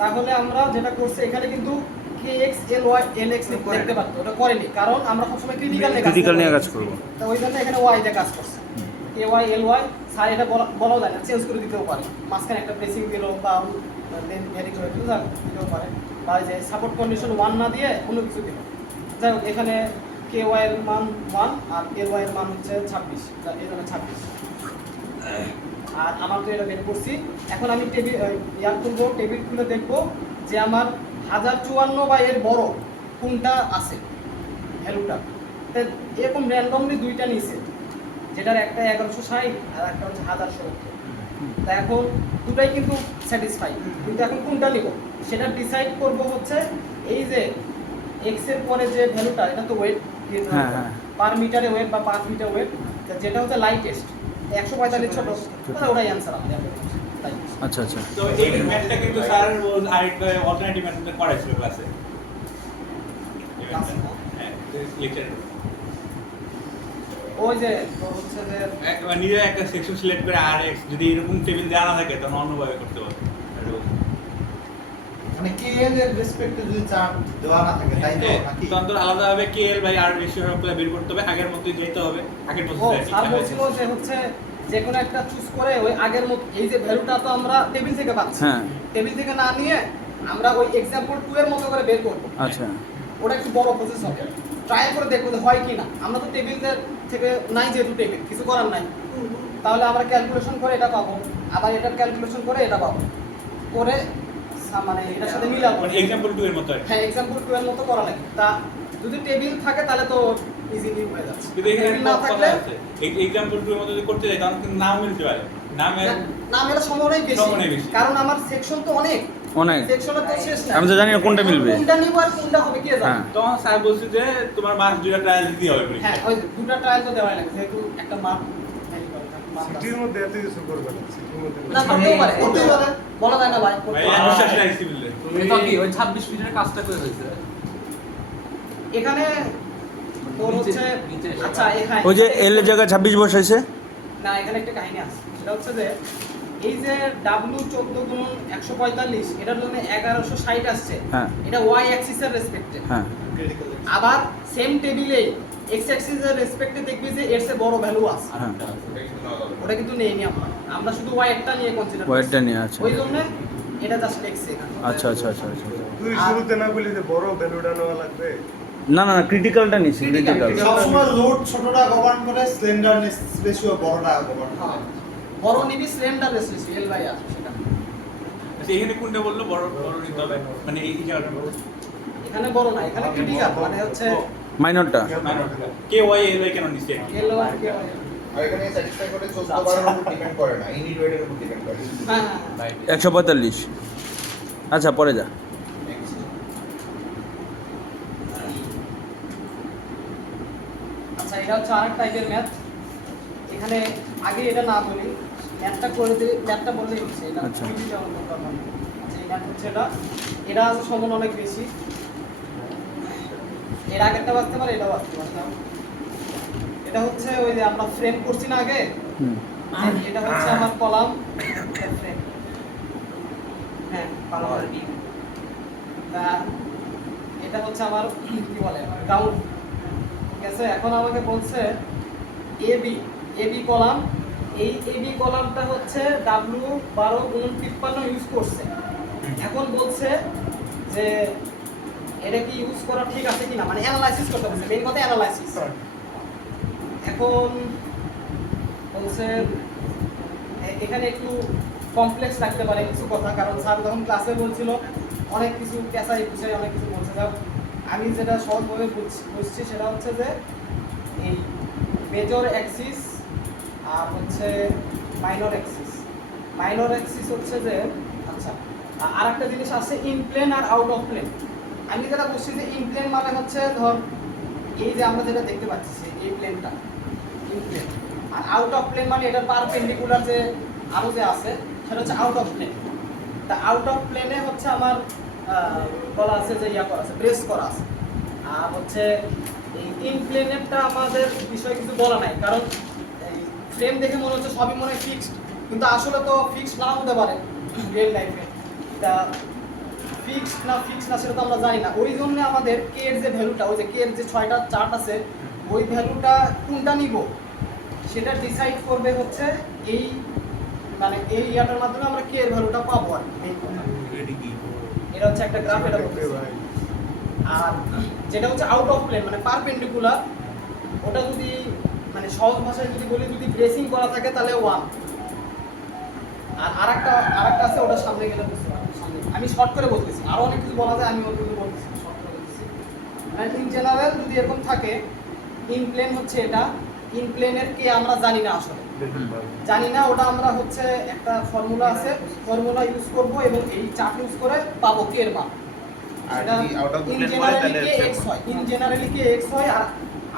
তাহলে আমরা যেটা করছি এখানে কিন্তু kx ly lx দেখতে পারতো, ওটা করেনি, কারণ আমরা সবসময় ক্রিটিক্যাল নিয়ে কাজ করবো। তো ওই জন্য এখানে y দিয়ে কাজ করছে। ky ly স্যার এটা বলাও যায় না, চেঞ্জ করে দিতেও পারে, মাঝখানে একটা প্রেসিং দিল বা দেন ভ্যারি করে দিল, দিতেও পারে, বা যে সাপোর্ট কন্ডিশন 1 না দিয়ে অন্য কিছু দিল। যাই হোক এখানে ky এর মান 1 আর ly এর মান হচ্ছে 26, এই জন্য 26। আর আমার তো এটা বের করছি। এখন আমি টেবিল খুলবো, টেবিল খুলে দেখবো যে আমার 1054 বা এর বড় কোনটা আছে ভ্যালুটা। তো এরকম র্যান্ডমলি দুইটা নিয়েছে, যেটার একটা 1160 আর একটা হচ্ছে 1070। তা এখন দুটাই কিন্তু স্যাটিসফাই, কিন্তু এখন কোনটা নিব সেটা ডিসাইড করব হচ্ছে এই যে এক্স এর পরে যে ভ্যালুটা, এটা তো ওয়েট হ্যাঁ, হ্যাঁ। পার মিটারে ওয়েট বা পার মিটার ওয়েট, যেটা হচ্ছে লাইটেস্ট 145 ছোট, তাহলে ওটাই অ্যান্সার আমাদের। আচ্ছা আচ্ছা। তো এই ম্যাথটা কিন্তু স্যার আরেকটা অল্টারনেটিভ মেথডে করাইছিল ক্লাসে। হ্যাঁ লেকচার ওই যে তোর হচ্ছে যে একবার নিজে একটা সেকশন সিলেক্ট করে আর এক্স যদি এরকম টেবিল দেওয়া না থাকে তখন অন্যভাবে করতে পারবে। মানে কে এর রেসপেক্টে যদি চার্ট দেওয়া না থাকে তাই তো নাকি তখন তো আলাদাভাবে কে এল বাই আর রেশিও সবগুলো বের করতে হবে, আগের মতোই যেতে হবে, আগের ও প্রসেসে স্যার বলছিল যে হচ্ছে যে কোনো একটা চুজ করে ওই আগের মতো, এই যে ভ্যালুটা তো আমরা টেবিল থেকে পাচ্ছি, হ্যাঁ। টেবিল থেকে না নিয়ে আমরা ওই एग्जांपल 2 এর মতো করে বের করব। আচ্ছা ওটা একটু বড় প্রসেস হবে, ট্রাই করে দেখবো যে হয় কি না। আমরা তো টেবিলের থেকে নাই, যেহেতু টেবিল কিছু করার নাই, তাহলে আমরা ক্যালকুলেশন করে এটা পাবো, আবার এটার ক্যালকুলেশন করে এটা পাবো, করে মানে এটার সাথে মিলাবো। মানে एग्जांपल 2 এর মতো আর কি। হ্যাঁ एग्जांपल 2 এর মতো করা লাগে। তা যদি টেবিল থাকে তাহলে তো ইজিলি হয়ে যাচ্ছে, কিন্তু এখানে টেবিল একটা না কথা থাকলে আছে, এই एग्जांपल 2 এর মতো যদি করতে যাই তখন কিন্তু নাম মিলতে পারে, নামের না মেলা সম্ভাবনাই সম্ভাবনাই বেশি, বেশি। কারণ আমার সেকশন তো অনেক, অনেক। সেকশনের তো শেষ না। আমি তো জানি না কোনটা মিলবে। কোনটা নিব আর কোনটা হবে কে জানে। হ্যাঁ। তখন স্যার বলছে যে তোমার মাস দুইটা ট্রায়াল দিতে হবে পরীক্ষায়। হ্যাঁ ওই দুটো ট্রায়াল তো দেওয়াই লাগে, যেহেতু একটা মার্ক সিটির মধ্যে এত কিছু করবে না সিটির মধ্যে না করতেও পারে, করতেও পারে, বলা যায় না ভাই, করতে ভাই পারে। বিশ্বাস নাই সিভিলে। এটা কি ওই 26 মিনিটের কাজটা করে হয়েছে? এখানে তোর হচ্ছে নিচে এসে। আচ্ছা এখানে ওই যে এল এর জায়গায় 26 বসাইছে। না এখানে একটা কাহিনী আছে, সেটা হচ্ছে যে এই যে W 14 গুণ 145 এটার জন্য 1160 আসছে, হ্যাঁ। এটা y অ্যাক্সিসের রেসপেক্টে। হ্যাঁ আবার সেম টেবিলে এক্স অ্যাক্সিসের রেসপেক্টে দেখবি যে এর চেয়ে বড় ভ্যালু আছে, হ্যাঁ ওটা কিন্তু নেইনি আমরা শুধু ওয়াইটা নিয়ে কনসিডার ওয়েটটা নিয়ে আছে। ওই জন্য এটা জাস্ট এক্স এখানে। আচ্ছা আচ্ছা আচ্ছা আচ্ছা তুই শুরুতে না বলি যে বড় ভ্যালুটা নেওয়া লাগবে। না না ক্রিটিক্যালটা নিচ্ছি, Critical, ক্রিটিক্যাল। সবসময় লোড ছোটটা গভর্ন করে, স্লেন্ডারনেস রেশিও বড়টা গভর্ন করে। হ্যাঁ, বড় নিবি স্লেন্ডার রেসিসি এল বাই আর সেটা। আচ্ছা এখানে কোনটা বললো বড় বড় নিতে হবে, মানে এই জায়গাটা এখানে বড় না, এখানে ক্রিটিক্যাল মানে হচ্ছে মাইনরটা কে ওয়াই এল ওয়াই কেন নিচ্ছে? এল ওয়াই কে ওয়াই। আর এখানে স্যাটিসফাই করে 14 বারের উপর ডিপেন্ড করে না, ইউনিট ওয়েটের উপর ডিপেন্ড করে। হ্যাঁ হ্যাঁ 145। আচ্ছা পরে যা। আচ্ছা এটা হচ্ছে আরেক টাইপের ম্যাথ। এখানে আগে এটা না বলি, ম্যাথটা করে দিই, ম্যাথটা বললেই হচ্ছে এটা আচ্ছা। খুবই যেমন দরকার হয়। আচ্ছা এই ম্যাথ হচ্ছে এটা আছে সমান অনেক বেশি, এর আগেরটা বাঁচতে পারে, এটাও বাঁচতে পারে। এটা হচ্ছে ওই যে আমরা ফ্রেম করছি না আগে, হুম এটা হচ্ছে আমার কলাম ফ্রেম। হ্যাঁ কলাম আর বি। এটা হচ্ছে আমার কি বলে গ্রাউন্ড। ঠিক আছে, এখন আমাকে বলছে এবি কলাম, এই এবি কলামটা হচ্ছে W12 ইউজ করছে। এখন বলছে যে এটা কি ইউজ করা ঠিক আছে কিনা, মানে অ্যানালাইসিস করতে বলছে, মেইন কথা অ্যানালাইসিস। এখন বলছে এখানে একটু কমপ্লেক্স লাগতে পারে কিছু কথা, কারণ স্যার যখন ক্লাসে বলছিল অনেক কিছু পেঁচাই পুচাই অনেক কিছু বলছে। আমি যেটা সহজভাবে বুঝছি সেটা হচ্ছে যে এই মেজর অ্যাক্সিস আর হচ্ছে মাইনর অ্যাক্সিস। মাইনর অ্যাক্সিস হচ্ছে যে আচ্ছা আর একটা জিনিস আছে ইন প্লেন আর আউট অফ প্লেন। আমি যেটা বুঝছি যে ইন প্লেন মানে হচ্ছে ধর এই যে আমরা যেটা দেখতে পাচ্ছি এই প্লেনটা ইন প্লেন, আর আউট অফ প্লেন মানে এটার পারপেন্ডিকুলার যে আরো যে আছে সেটা হচ্ছে আউট অফ প্লেন। তা আউট অফ প্লেনে হচ্ছে আমার বলা আছে যে ইয়া করা আছে, ব্রেস করা আছে। আর হচ্ছে এই ইন প্লেনেরটা আমাদের বিষয়ে কিছু বলা নাই, কারণ এই ফ্রেম দেখে মনে হচ্ছে সবই মনে হয় ফিক্সড, কিন্তু আসলে তো ফিক্সড নাও হতে পারে রিয়েল লাইফে। তা ফিক্সড না সেটা তো আমরা জানি না। ওই জন্য আমাদের কে এর যে ভ্যালুটা, ওই যে কে এর যে 6টা চার্ট আছে, ওই ভ্যালুটা কোনটা নিব সেটা ডিসাইড করবে হচ্ছে এই মানে এই ইয়াটার মাধ্যমে আমরা কে এর ভ্যালুটা পাবো আর কি। এটা হচ্ছে একটা গ্রাফ, এটা বলতেছে। আর যেটা হচ্ছে আউট অফ প্লেন মানে পারপেন্ডিকুলার, ওটা যদি মানে সহজ ভাষায় যদি বলি, যদি ব্রেসিং করা থাকে তাহলে 1। আর আরেকটা আছে, ওটা সামনে গেলে বুঝতে পারবে। সামনে আমি শর্ট করে বলতেছি, আরো অনেক কিছু বলা যায়, আমি ওগুলো বলতেছি শর্ট করে বলতেছি। মানে ইন জেনারেল যদি এরকম থাকে, ইন প্লেন হচ্ছে এটা, ইন প্লেনের কে আমরা জানি না, আসলে জানি না। ওটা আমরা হচ্ছে একটা ফর্মুলা আছে, ফর্মুলা ইউজ করব এবং এই চার্ট ইউজ করে পাবো কে এর মান। আর সেটা যদি আউট অফ ইন প্লেন বলে জেনারেলি তাহলে কে এক্স হয়, ইন জেনারেলি কে এক্স হয়। আর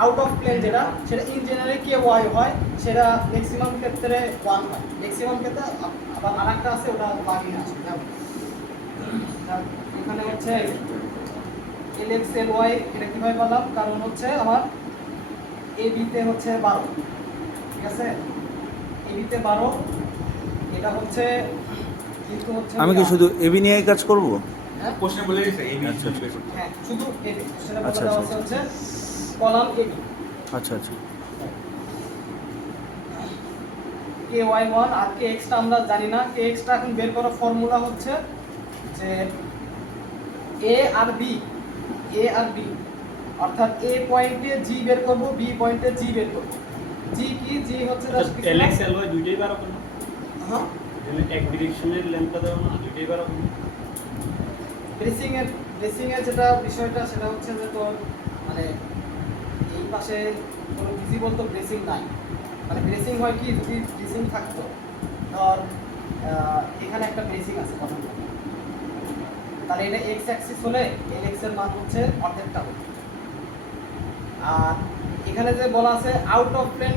আউট অফ প্লেন যেটা সেটা ইন জেনারেলি কে ওয়াই হয়, সেটা ম্যাক্সিমাম ক্ষেত্রে 1 হয়। ম্যাক্সিমাম ক্ষেত্রে আবার আরেকটা আছে, ওটা 1 আসে। এখানে হচ্ছে LX LY এটা কিভাবে পেলাম, কারণ হচ্ছে আমার AB তে হচ্ছে 12, ঠিক আছে, AB তে 12, এটা হচ্ছে কিন্তু হচ্ছে আমি কি শুধু এবি নিয়ে কাজ করব? হ্যাঁ কোশ্চেন বলে দিয়েছে এই আচ্ছা, হ্যাঁ শুধু AB, সেটা বলে আচ্ছা, দেওয়া আচ্ছা, আছে হচ্ছে কলাম AB আচ্ছা আচ্ছা KY1 আর KX টা আমরা জানি না। KX টা এখন বের করার ফর্মুলা হচ্ছে যে A আর B অর্থাৎ A পয়েন্টে G বের করব, B পয়েন্টে G বের করব। G কি? G হচ্ছে জাস্ট LX LY দুইটাই বার করব। হ্যাঁ এক ডিরেকশনের লেন্থটা দেওয়া না, দুইটাই বার করব। ব্রেসিং এর যেটা বিষয়টা সেটা হচ্ছে যে তোর মানে এই পাশে কোনো ভিজিবল তো ব্রেসিং নাই। মানে ব্রেসিং হয় কি, যদি ব্রেসিং থাকতো ধর এখানে একটা ব্রেসিং আছে কথা বলতে, তাহলে এটা এক্স অ্যাক্সিস হলে LX এর মান হচ্ছে অর্ধেকটা হবে। আর এখানে যে বলা আছে আউট অফ প্লেন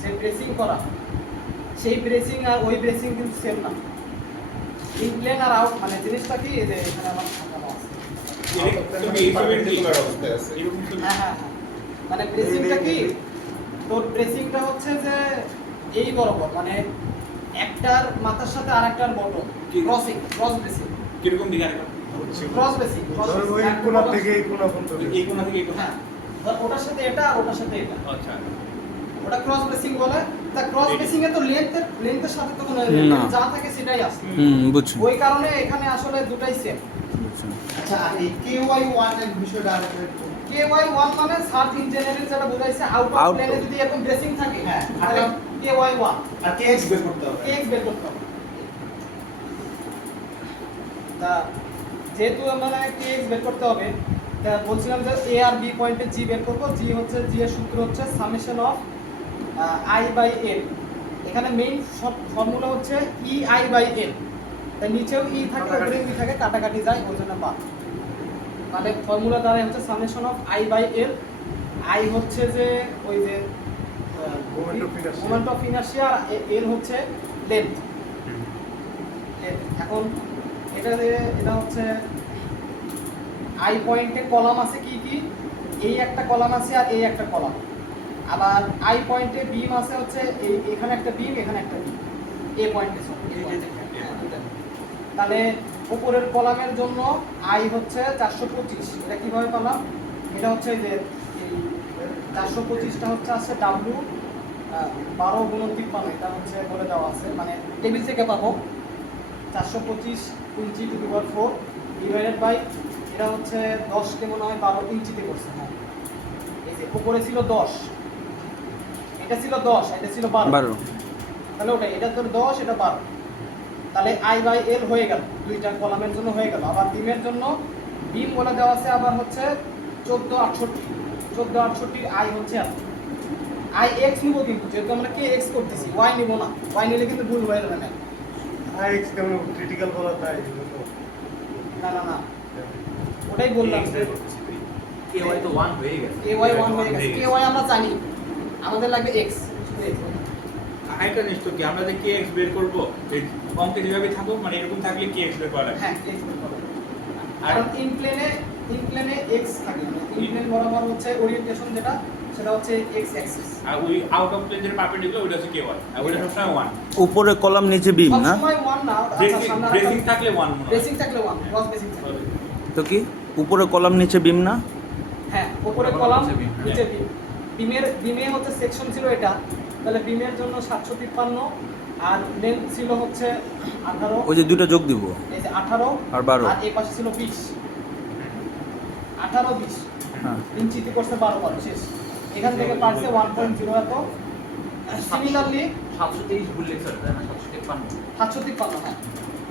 যে ব্রেসিং করা, সেই ব্রেসিং আর ওই ব্রেসিং কিন্তু সেম না। ইন প্লেন আর আউট মানে জিনিসটা কি, এই যে এখানে আমার সাজানো আছে। অবস্থায় আছে। হ্যাঁ হ্যাঁ হ্যাঁ, মানে ব্রেসিংটা কি, তোর ব্রেসিংটা হচ্ছে যে এই বরাবর, মানে একটার মাথার সাথে আরেকটার বটম ক্রস ব্রেসিং। কিরকম দিকে ক্রস ব্রেসিং ধরো ওই কোণা থেকে এই কোণা পর্যন্ত। এই কোণা থেকে এই কোণা। হ্যাঁ, ধর ওটার সাথে এটা আর ওটার সাথে এটা, আচ্ছা ওটা ক্রস ব্রেসিং বলে। তা ক্রস ব্রেসিং এ তো লেন্থের সাথে তো কোনো না। যা থাকে সেটাই আসে, বুঝছি। ওই কারণে এখানে আসলে দুটাই সেম। আচ্ছা আর এই KY1 এর বিষয়টা আরেকটু একটু। KY1 মানে সার্চ ইঞ্জিনিয়ারিং যেটা বোঝাইছে আউট অফ Out প্লেনে of- যদি এরকম ব্রেসিং থাকে, হ্যাঁ, তাহলে KY1 আর KX বের করতে হবে। KX বের করতে হবে। তা যেহেতু মানে KX বের করতে হবে, তা বলছিলাম যে A আর B পয়েন্টে G বের করব। G হচ্ছে G এর সূত্র হচ্ছে সামেশন অফ I/L। এখানে মেইন ফর্মুলা হচ্ছে EI/L। তাই নিচেও E থাকে উপরেও E থাকে, কাটাকাটি যায়, ওই জন্য বাদ। তাহলে ফর্মুলা দ্বারা হচ্ছে সামেশন অফ I/L। I হচ্ছে যে ওই যে Moment of inertia। Moment of inertia, আর L হচ্ছে লেন্থ। এখন এটা হচ্ছে আই পয়েন্টে কলাম আছে কি কি, এই একটা কলাম আছে আর এই একটা কলাম। আবার আই পয়েন্টে বিম আছে হচ্ছে এই এখানে একটা বিম, এখানে একটা বিম, এ পয়েন্টে তাহলে উপরের কলামের জন্য আই হচ্ছে 425। এটা কিভাবে পেলাম? এটা হচ্ছে এই যে এই 425টা হচ্ছে আছে ডাব্লিউ 12 গুণন 53, এটা হচ্ছে বলে দেওয়া আছে, মানে টেবিল থেকে পাবো। 425 inch to the power 4 divided by, এটা হচ্ছে 10 কে মনে হয় 12 ইঞ্চিতে করছে। হ্যাঁ, এই যে উপরে ছিল 10, এটা ছিল 10, এটা ছিল 12, তাহলে ওটা এটা তো 10, এটা 12, তাহলে I/L হয়ে গেল, দুইটা কলামের জন্য হয়ে গেল। আবার বিমের জন্য বিম বলে দেওয়া আছে আবার হচ্ছে 1468 আই হচ্ছে এত। IX নিব কিন্তু, যেহেতু আমরা KX করতেছি, Y নিব না, Y নিলে কিন্তু ভুল হয়ে যাবে না। IX কেমন ক্রিটিক্যাল বলা তাই না না না, ওটাই বললাম যে KY তো 1 হয়ে গেছে। KY1 হয়ে গেছে, KY আমরা জানি, আমাদের লাগবে X। আরেকটা জিনিস তো কি, আমরা যে KX বের করবো, এই অঙ্কে যেভাবে থাকুক, মানে এরকম থাকলে KX বের করা লাগে। হ্যাঁ, X বের করব। কারণ ইনপ্লেনে X থাকে, ইনপ্লেন বরাবর হচ্ছে ওরিয়েন্টেশন যেটা, সেটা হচ্ছে X অ্যাক্সিস। আর ওই আউট অফ প্লেন যেটা পারপেন্ডিকুলার ওটা হচ্ছে KY, আর ওটা সবসময় 1। উপরে কলাম নিচে বিম না? সবসময় 1 না, ব্রেসিং থাকলে 1 মনে হয়। ব্রেসিং থাকলে 1, ক্রস ব্রেসিং থাকলে। তো কি উপরে কলাম নিচে বিম না? হ্যাঁ, উপরে কলাম নিচে বিম। বিমে হচ্ছে সেকশন ছিল এটা, তাহলে বিমের জন্য 753, আর লেন্থ ছিল হচ্ছে 18। ওই যে দুটো যোগ দিব, এই যে 18 আর 12। আর এই পাশে ছিল 20, 18 20 হ্যাঁ, ইঞ্চিতে করছে 12 শেষ। এখান থেকে পারছে 1.0 এত। সিমিলারলি 723 ভুল লেখা আছে না, 753। 753, হ্যাঁ,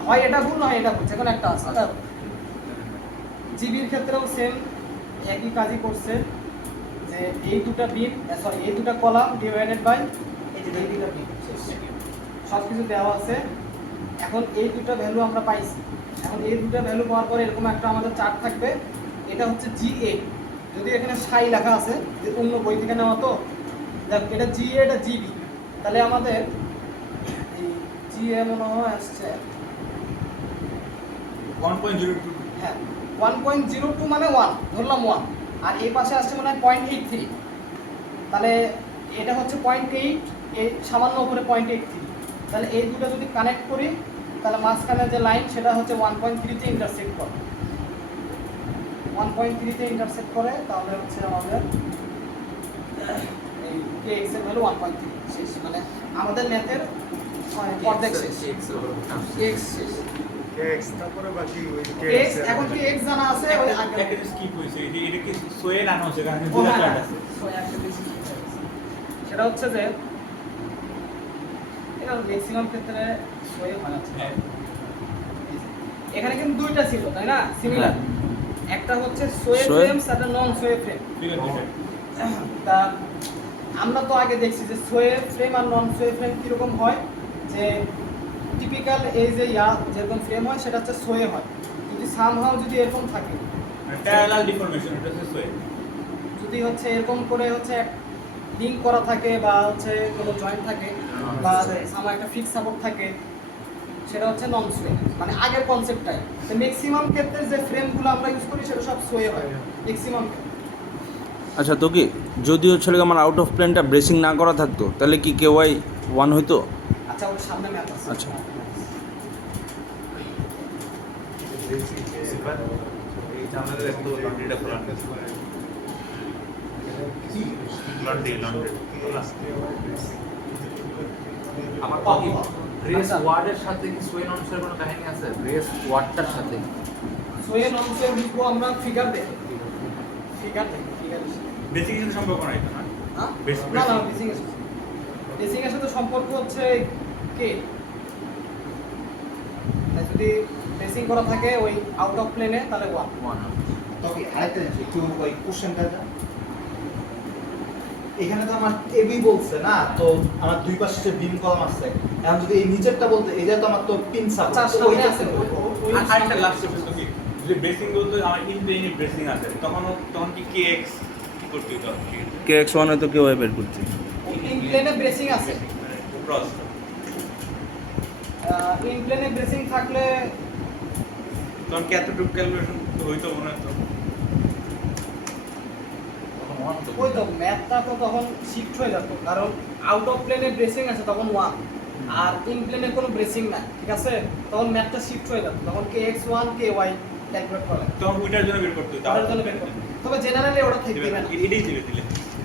হয় এটা ভুল নয় এটা ভুল, যেকোনো একটা আছে। জিবির ক্ষেত্রেও সেম একই কাজই করছে, যে এই দুটো বিম, সরি এই দুটো কলাম ডিভাইডেড বাই এই যে এই দুটো বিম, সব কিছু দেওয়া আছে। এখন এই দুটো ভ্যালু আমরা পাইছি। এখন এই দুটো ভ্যালু পাওয়ার পরে এরকম একটা আমাদের চার্ট থাকবে, এটা হচ্ছে GA। যদি এখানে সাই লেখা আছে, যে অন্য বই থেকে নেওয়া, তো দেখ এটা GA, এটা GB, তাহলে আমাদের এই GA মনে হয় আসছে 1.022। হ্যাঁ 1.02 মানে 1 ধরলাম 1, আর এই পাশে আসছে মনে হয় 0.83, তাহলে এটা হচ্ছে 0.8, এই সামান্য উপরে 0.83। তাহলে এই দুটো যদি কানেক্ট করি, তাহলে মাঝখানে যে লাইন সেটা হচ্ছে 1.3 তে ইন্টারসেক্ট করে, 1.3 তে ইন্টারসেক্ট করে, তাহলে হচ্ছে আমাদের এই KX এর ভ্যালু 1.3 শেষ, মানে আমাদের ম্যাথের অর্ধেক শেষ, KX শেষ। X তারপরে বাকি ওই KX এখন কি X জানা আছে, ওই আগে একটা স্কিপ হইছে, এই যে এটা কি সোয়ে রান হচ্ছে, কারণ ও দুটো হ্যাঁ, চার্ট আছে। সেটা হচ্ছে যে এটা ম্যাক্সিমাম ক্ষেত্রে সোয়ে হয় আছে। হ্যাঁ, এখানে কিন্তু দুইটা ছিল তাই না, সিমিলার, একটা হচ্ছে সোয়ে সোয়ে। ফ্রেম, আর নন সোয়ে ফ্রেম। ঠিক আছে। তা আমরা তো আগে দেখছি যে সোয়ে ফ্রেম আর নন সোয়ে ফ্রেম কিরকম হয়, যে টিপিক্যাল এই যে যেরকম ফ্রেম হয় সেটা হচ্ছে সোয়ে হয়, যদি সামহাও যদি এরকম থাকে, প্যারালাল ডিফরমেশন, এটা হচ্ছে সোয়ে। যদি হচ্ছে এরকম করে হচ্ছে লিঙ্ক করা থাকে, বা হচ্ছে কোনো জয়েন্ট থাকে, বা আমার একটা ফিক্স সাপোর্ট থাকে, সেটা হচ্ছে নন সোয়ে, মানে আগের কনসেপ্টটাই। তো ম্যাক্সিমাম ক্ষেত্রে যে ফ্রেমগুলো আমরা ইউজ করি সেটা সব সোয়ে হয় ম্যাক্সিমাম ক্ষেত্রে। আচ্ছা, তো কি যদি হচ্ছে আমার আউট অফ প্লেনটা ব্রেসিং না করা থাকতো, তাহলে কি KY1 হইতো? আচ্ছা, ওর সামনে ম্যাথ আছে। আচ্ছা। এই জানালার একটু লন্ড্রিটা খোলা লন্ড্রি লন্ড্রি আমার কি রেস ওয়ার্ডের সাথে কি সোয়েন অংশের কোনো কাহিনী আছে? রেস ওয়ার্ডটার সাথে সোয়েন অংশে লিখবো আমরা ফিগার দেখে ফিগার বেসিক কিছু সম্পর্ক নাই তো না হ্যাঁ Basic, না না basic। বেসিং এর সাথে সম্পর্ক হচ্ছে কে তাই যদি বেসিং করা থাকে ওই আউট অফ প্লেনে তাহলে ওয়ান ওয়ান তবে আরেকটা জিনিস একটু ওই কোশ্চেনটা এখানে তো আমার এবি বলছে না, তো আমার দুই পাশে যে বিম কলাম আছে, এখন যদি এই নিচেরটা বলতে এটা তো আমার তো পিন সাপোর্ট, আচ্ছা তো সামনে ওইটা আছে আর আরেকটা লাস্ট কোশ্চেন তো কি যদি বেসিং বলতে আমার ইনপ্লেনে ব্রেসিং আছে তখন কি কেএক্স কি করতে হবে KX1 হয়তো কেউ বের করছে ইন প্লেনে ব্রেসিং আছে ক্রস ইন প্লেনে ব্রেসিং থাকলে তখন কি এতটুকু ক্যালকুলেশন হইতো মনে হতো তখন ওয়ান তো ওই তো ম্যাথটা তো তখন শিফট হয়ে যেত কারণ আউট অফ প্লেনে ব্রেসিং আছে তখন ওয়ান আর ইন প্লেনে কোনো ব্রেসিং নাই ঠিক আছে তখন ম্যাথটা শিফট হয়ে যেত তখন KX1 KY ক্যালকুলেট করা লাগে। তখন ওইটার জন্য বের করতে হতো তার জন্য বের করতে হবে। তবে জেনারেলি ওটা ঠিক দিবে না এটাই দিলে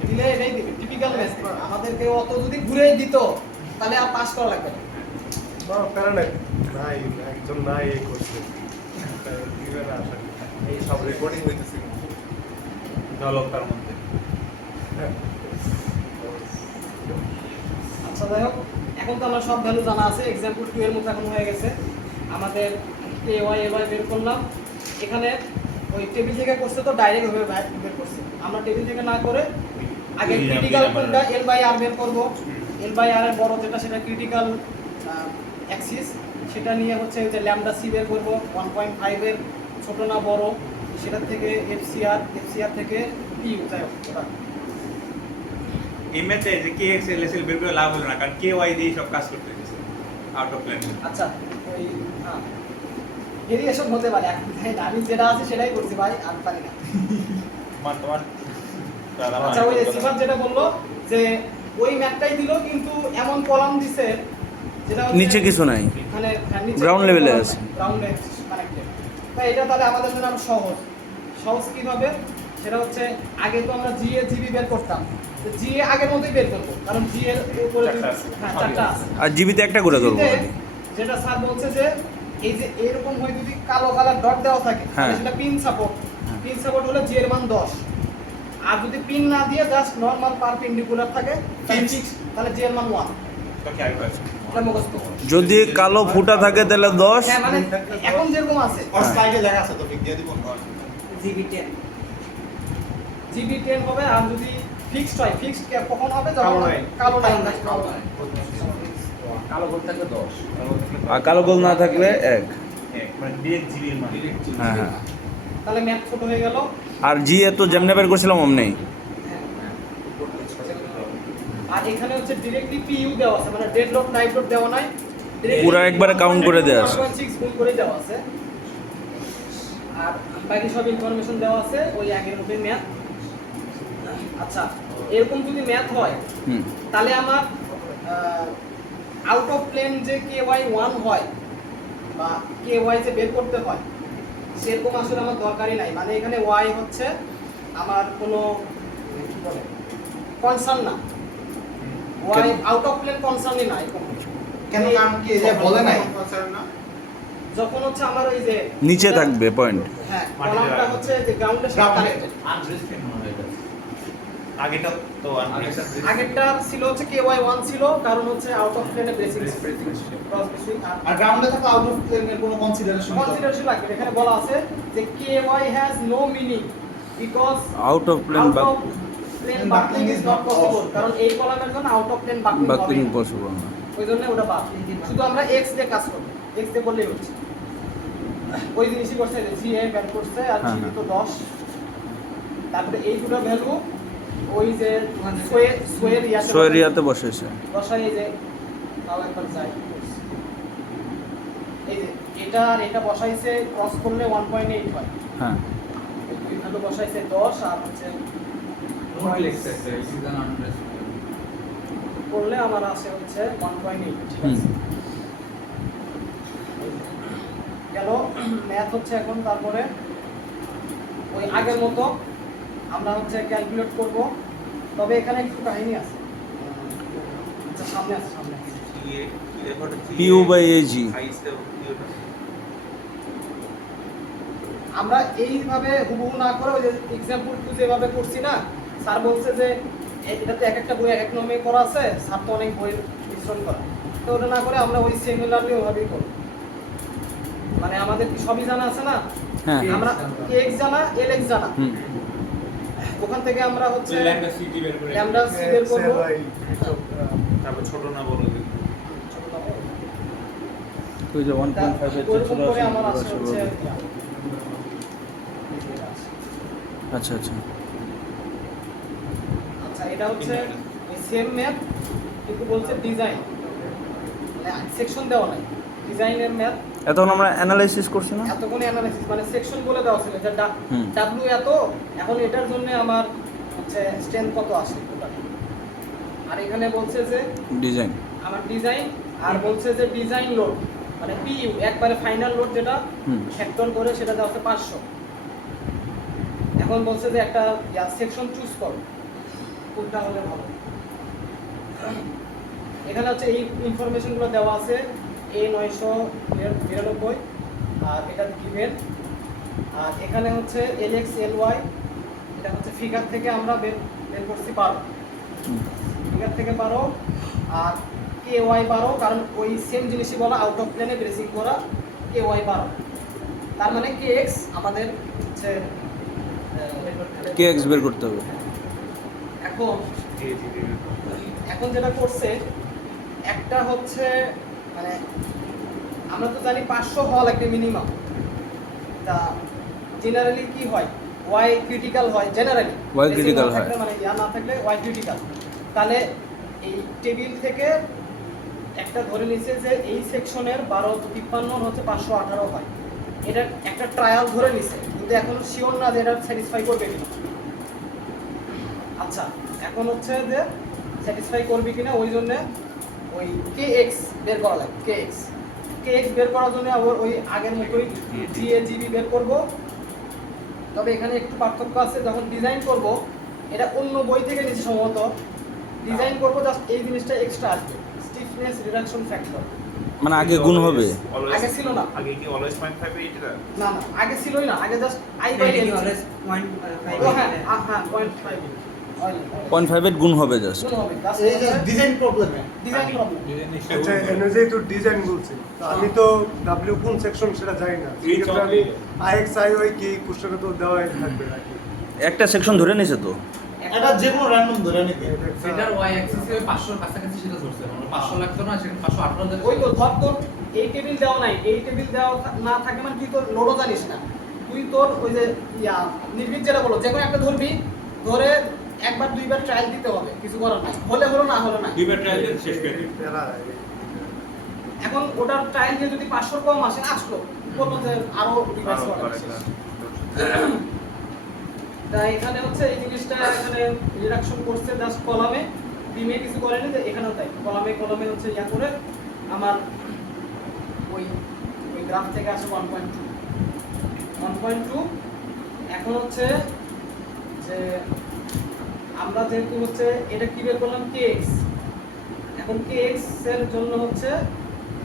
দিলে এটাই দিবে টিপিক্যাল ম্যাথ আমাদেরকে অত যদি ঘুরেই দিত তাহলে আর পাস করা লাগবে না না প্যারা নাই, নাই একজন নাই এই করছে দিবে না আশা করি। এই সব রেকর্ডিং হইতেছে ডেভেলপার মধ্যে আচ্ছা যাই হোক এখন তো আমার সব ভ্যালু জানা আছে এক্সাম্পল 2 এর মতো এখন হয়ে গেছে আমাদের KY এবার বের করলাম এখানে ওই টেবিল থেকে করছে তো ডাইরেক্ট ভাবে বের করছে আমরা টেবিল থেকে না করে আগে ক্রিটিক্যাল কোনটা L/R বের করব L/R এর বড় যেটা সেটা ক্রিটিক্যাল অ্যাক্সিস সেটা নিয়ে হচ্ছে যে ল্যামডা সি বের করব 1.5 এর ছোট না বড় সেটা থেকে FCR থেকে PU যাই হোক ওটা এই ম্যাথে যে KX LSL বের করে লাভ হলো না কারণ KY দিয়ে সব কাজ করতে হচ্ছে আউট অফ প্ল্যান আচ্ছা ওই ভেরিয়েশন হতে পারে এখন তাই না আমি যেটা আছে সেটাই করছি ভাই আমি পারি না তোমার আচ্ছা ওই সিফাত যেটা বললো যে ওই ম্যাপটাই দিল কিন্তু এমন কলাম দিছে যেটা হচ্ছে নিচে কিছু নাই মানে Ground level এ আছে। গ্রাউন্ডে কানেক্টেড তাই এটা তাহলে আমাদের জন্য আরো সহজ কিভাবে সেটা হচ্ছে আগে তো আমরা GA GB বের করতাম তো GA আগের মতোই বের করব কারণ GA এর উপরে চারটা আছে। হ্যাঁ চারটা আছে আর জিবিতে একটা করে ধরবো জিবিতে যেটা স্যার বলছে যে এই যে এরকম হয় যদি কালো কালার ডট দেওয়া থাকে তাহলে হ্যাঁ। সেটা পিন সাপোর্ট হলে জি এর মান 10 আর যদি পিন না দিয়ে জাস্ট নরমাল পারপেন্ডিকুলার থাকে তাহলে জি এর মান 1 তো কি আইবা এটা মুখস্থ করো। যদি কালো ফুটা থাকে তাহলে 10 হ্যাঁ মানে এখন যেরকম আছে আর স্লাইডে লেখা আছে তো ঠিক দিয়ে দিব না GB10 হবে আর যদি ফিক্সড হয় ফিক্সড কখন হবে যখন কালো লাইন। কালো লাইন কালো গোল থাকে 10 আর কালো গোল না থাকলে 1 মানে ডিরেক্ট জিবি এর মান ডিরেক্ট হ্যাঁ হ্যাঁ তাহলে ম্যাথ ছোট হয়ে গেল আর জি এ তো যেমনে বের করছিলাম অমনি আর এখানে হচ্ছে ডাইরেক্টলি PU দেওয়া আছে মানে ডেড লোড নাইট লোড দেওয়া নাই পুরো একবারে count করে দেওয়া আছে। 1.6 গুণ করে দেওয়া আছে আর বাকি সব ইনফরমেশন দেওয়া আছে ওই আগের মতই ম্যাথ আচ্ছা এরকম যদি ম্যাথ হয় হুম তাহলে আমার আউট অফ প্লেন যে KY1 হয় বা KY যে বের করতে হয় সেরকম আসলে আমার দরকারই নাই মানে এখানে Y হচ্ছে আমার কোনো কি বলে কনসার্ন না Y আউট অফ প্লেন কনসার্নই না এরকম কেন কারণ কি এই যে বলে নাই যখন হচ্ছে আমার ওই যে নিচে থাকবে পয়েন্ট হ্যাঁ কলামটা হচ্ছে যে গ্রাউন্ডের সাথে Ground-এ। কানেক্টেড আনরেস্টেড মনে হয় এটা আগেটা তো আগেরটা ছিল হচ্ছে KY1 ছিল কারণ হচ্ছে আউট অফ প্লেনে ব্রেসিং ক্রস ব্রেসিং আর গ্রাউন্ডে থাকা আউট অফ প্লেনের কোনো কনসিডারেশন কনসিডারেশন লাগবে এখানে বলা আছে যে KY has no meaning because out of plane out of plane buckling is not possible কারণ এই কলামের জন্য out of plane buckling buckling হবে পসিবল না ওই জন্য ওটা বাদ শুধু আমরা x দিয়ে কাজ করব x দিয়ে করলেই হচ্ছে ওই জিনিসই করছে যে GA বের করছে আর হ্যাঁ, GB হ্যাঁ। তো 10 তারপরে এই দুটো ভ্যালু ওই যে সোয়েরিয়াতে বসেছে বসাই এই যে তাও একবার যাই এই যে এটা আর এটা বসাইছে ক্রস করলে 1.8 হয় হ্যাঁ এই দুই ভ্যালু বসাইছে 10 আর হচ্ছে নোট লেখছে সিজন আনরেস্টেড করলে আমার আসে হচ্ছে 1.8 ঠিক হুম আছে গেল ম্যাথ হচ্ছে এখন তারপরে ওই আগের মতো আমরা হচ্ছে ক্যালকুলেট করব তবে এখানে একটু কাহিনী আছে। আচ্ছা সামনে আছে, সামনে আছে। PU by AG. আমরা এইভাবে হুবহু না করে ওই যে এক্সাম্পল টু যেভাবে করছি না, স্যার বলছে যে এটাতে এক একটা বই এক এক নামে করা আছে, স্যার তো অনেক বই মিশ্রণ করা, তো ওটা না করে আমরা ওই সিমিলারলি ওভাবেই করব। মানে আমাদের কি সবই জানা আছে না, হ্যাঁ। আমরা এক্স জানা এল এক্স জানা, হুম। ওখান থেকে আমরা হচ্ছে ল্যামডা সিটি বের করে ল্যামডা সি বের করব। তারপর ছোট না বড় ওই যে 1.5 এর ওরকম করে আমার ছোট আছে হচ্ছে আচ্ছা আচ্ছা। আচ্ছা এটা হচ্ছে সেম ম্যাথ কিন্তু বলছে ডিজাইন, মানে সেকশন দেওয়া নাই, ডিজাইনের ম্যাথ। এতক্ষণ আমরা অ্যানালাইসিস করছি না? এতক্ষণ অ্যানালাইসিস মানে সেকশন বলে দেওয়া ছিল যে হুম। ডাব্লিউ এত, এখন এটার জন্য আমার হচ্ছে স্ট্রেংথ কত আসে টোটাল। আর এখানে বলছে যে ডিজাইন। আমার ডিজাইন, আর বলছে যে ডিজাইন লোড মানে পিইউ একবারে ফাইনাল লোড যেটা হুম। ফ্যাক্টর করে সেটা দেওয়া আছে 500। এখন বলছে যে একটা সেকশন চুজ করো, কোনটা হলে ভালো। এখানে হচ্ছে এই ইনফরমেশনগুলো দেওয়া আছে A992, আর এটা গিভেন। আর এখানে হচ্ছে LX LY, এটা হচ্ছে ফিগার থেকে আমরা বের করছি 12, হুম। ফিগার থেকে 12। আর KY 12, কারণ ওই সেম জিনিসই বলা, আউট অফ প্লেনে ব্রেসিং করা, KY 12। তার মানে KX আমাদের হচ্ছে কে এক্স বের করতে হবে। এখন যেটা করছে একটা হচ্ছে মানে আমরা তো জানি 500 হওয়া লাগবে মিনিমাম। তা জেনারেলি কি হয়, ওয়াই ক্রিটিক্যাল হয় জেনারেলি, Y critical হয়। মানে ইয়া না থাকলে ওয়াই ক্রিটিক্যাল। তাহলে এই টেবিল থেকে একটা ধরে নিচ্ছে যে এই সেকশনের 1253 হচ্ছে 518 হয়, এটা একটা ট্রায়াল ধরে নিছে, কিন্তু এখন শিওর না যে এটা স্যাটিসফাই করবে কিনা। আচ্ছা এখন হচ্ছে যে স্যাটিসফাই করবে কিনা, ওই জন্য ওই KX বের করা লাগবে। KX বের করার জন্য আবার ওই আগের মতোই GAGB বের করব। তবে এখানে একটু পার্থক্য আছে, যখন ডিজাইন করব এটা অন্য বই থেকে নিচে সম্ভবত ডিজাইন করব, জাস্ট এই জিনিসটা এক্সট্রা আসবে, স্টিফনেস রিডাকশন ফ্যাক্টর। মানে আগে গুণ হবে। আগে ছিল না। আগে কি অলওয়েজ 0.5 এটা না না আগে ছিলই না, আগে জাস্ট আই বাই এল। ও হ্যাঁ হ্যাঁ 0.5 গুণ হবে জাস্ট। এই যে ডিজাইন প্রবলেমে ডিজাইন প্রবলেম। আচ্ছা অনুযায়ী তো ডিজাইন বলছি, তো আমি তো ডাব্লিউ কোন সেকশন সেটা জানি না, সেক্ষেত্রে আমি আইএক্স আইওয়াই কি কোশ্চেনে তো দেওয়াই থাকবে নাকি? একটা সেকশন ধরে নিয়েছে তো। এটা যে কোনো র্যান্ডম ধরে নিতে। সেটার ওয়াই অ্যাক্সিস এ 500 এর কাছাকাছি সেটা ধরছে, মানে 500 লাগতো না, সেটা 518 ধরে। ওই তো ধর তোর এই টেবিল দেওয়া নাই, এই টেবিল দেওয়া না থাকে মানে তুই তোর লোডও জানিস না, তুই তোর ওই যে নির্বিদ যেটা বলো যে কোনো একটা ধরবি, ধরে একবার দুইবার ট্রায়াল দিতে হবে, কিছু করার নাই, হলে হলো না হলো না। দুইবার ট্রায়াল দিয়ে শেষ করে দিই। এখন ওটার ট্রায়াল দিয়ে যদি 500 কম আসে আসলো, বলবো যে আরো ডিভাইস করা তাই এখানে হচ্ছে এই জিনিসটা এখানে রিডাকশন করছে জাস্ট কলামে, বিমে কিছু করেনি, যে এখানেও তাই কলামে হচ্ছে ইয়া করে আমার ওই গ্রাফ থেকে আসে 1.2। এখন হচ্ছে যে আমরা যেহেতু হচ্ছে এটা কি বের করলাম KX, এখন KX এর জন্য হচ্ছে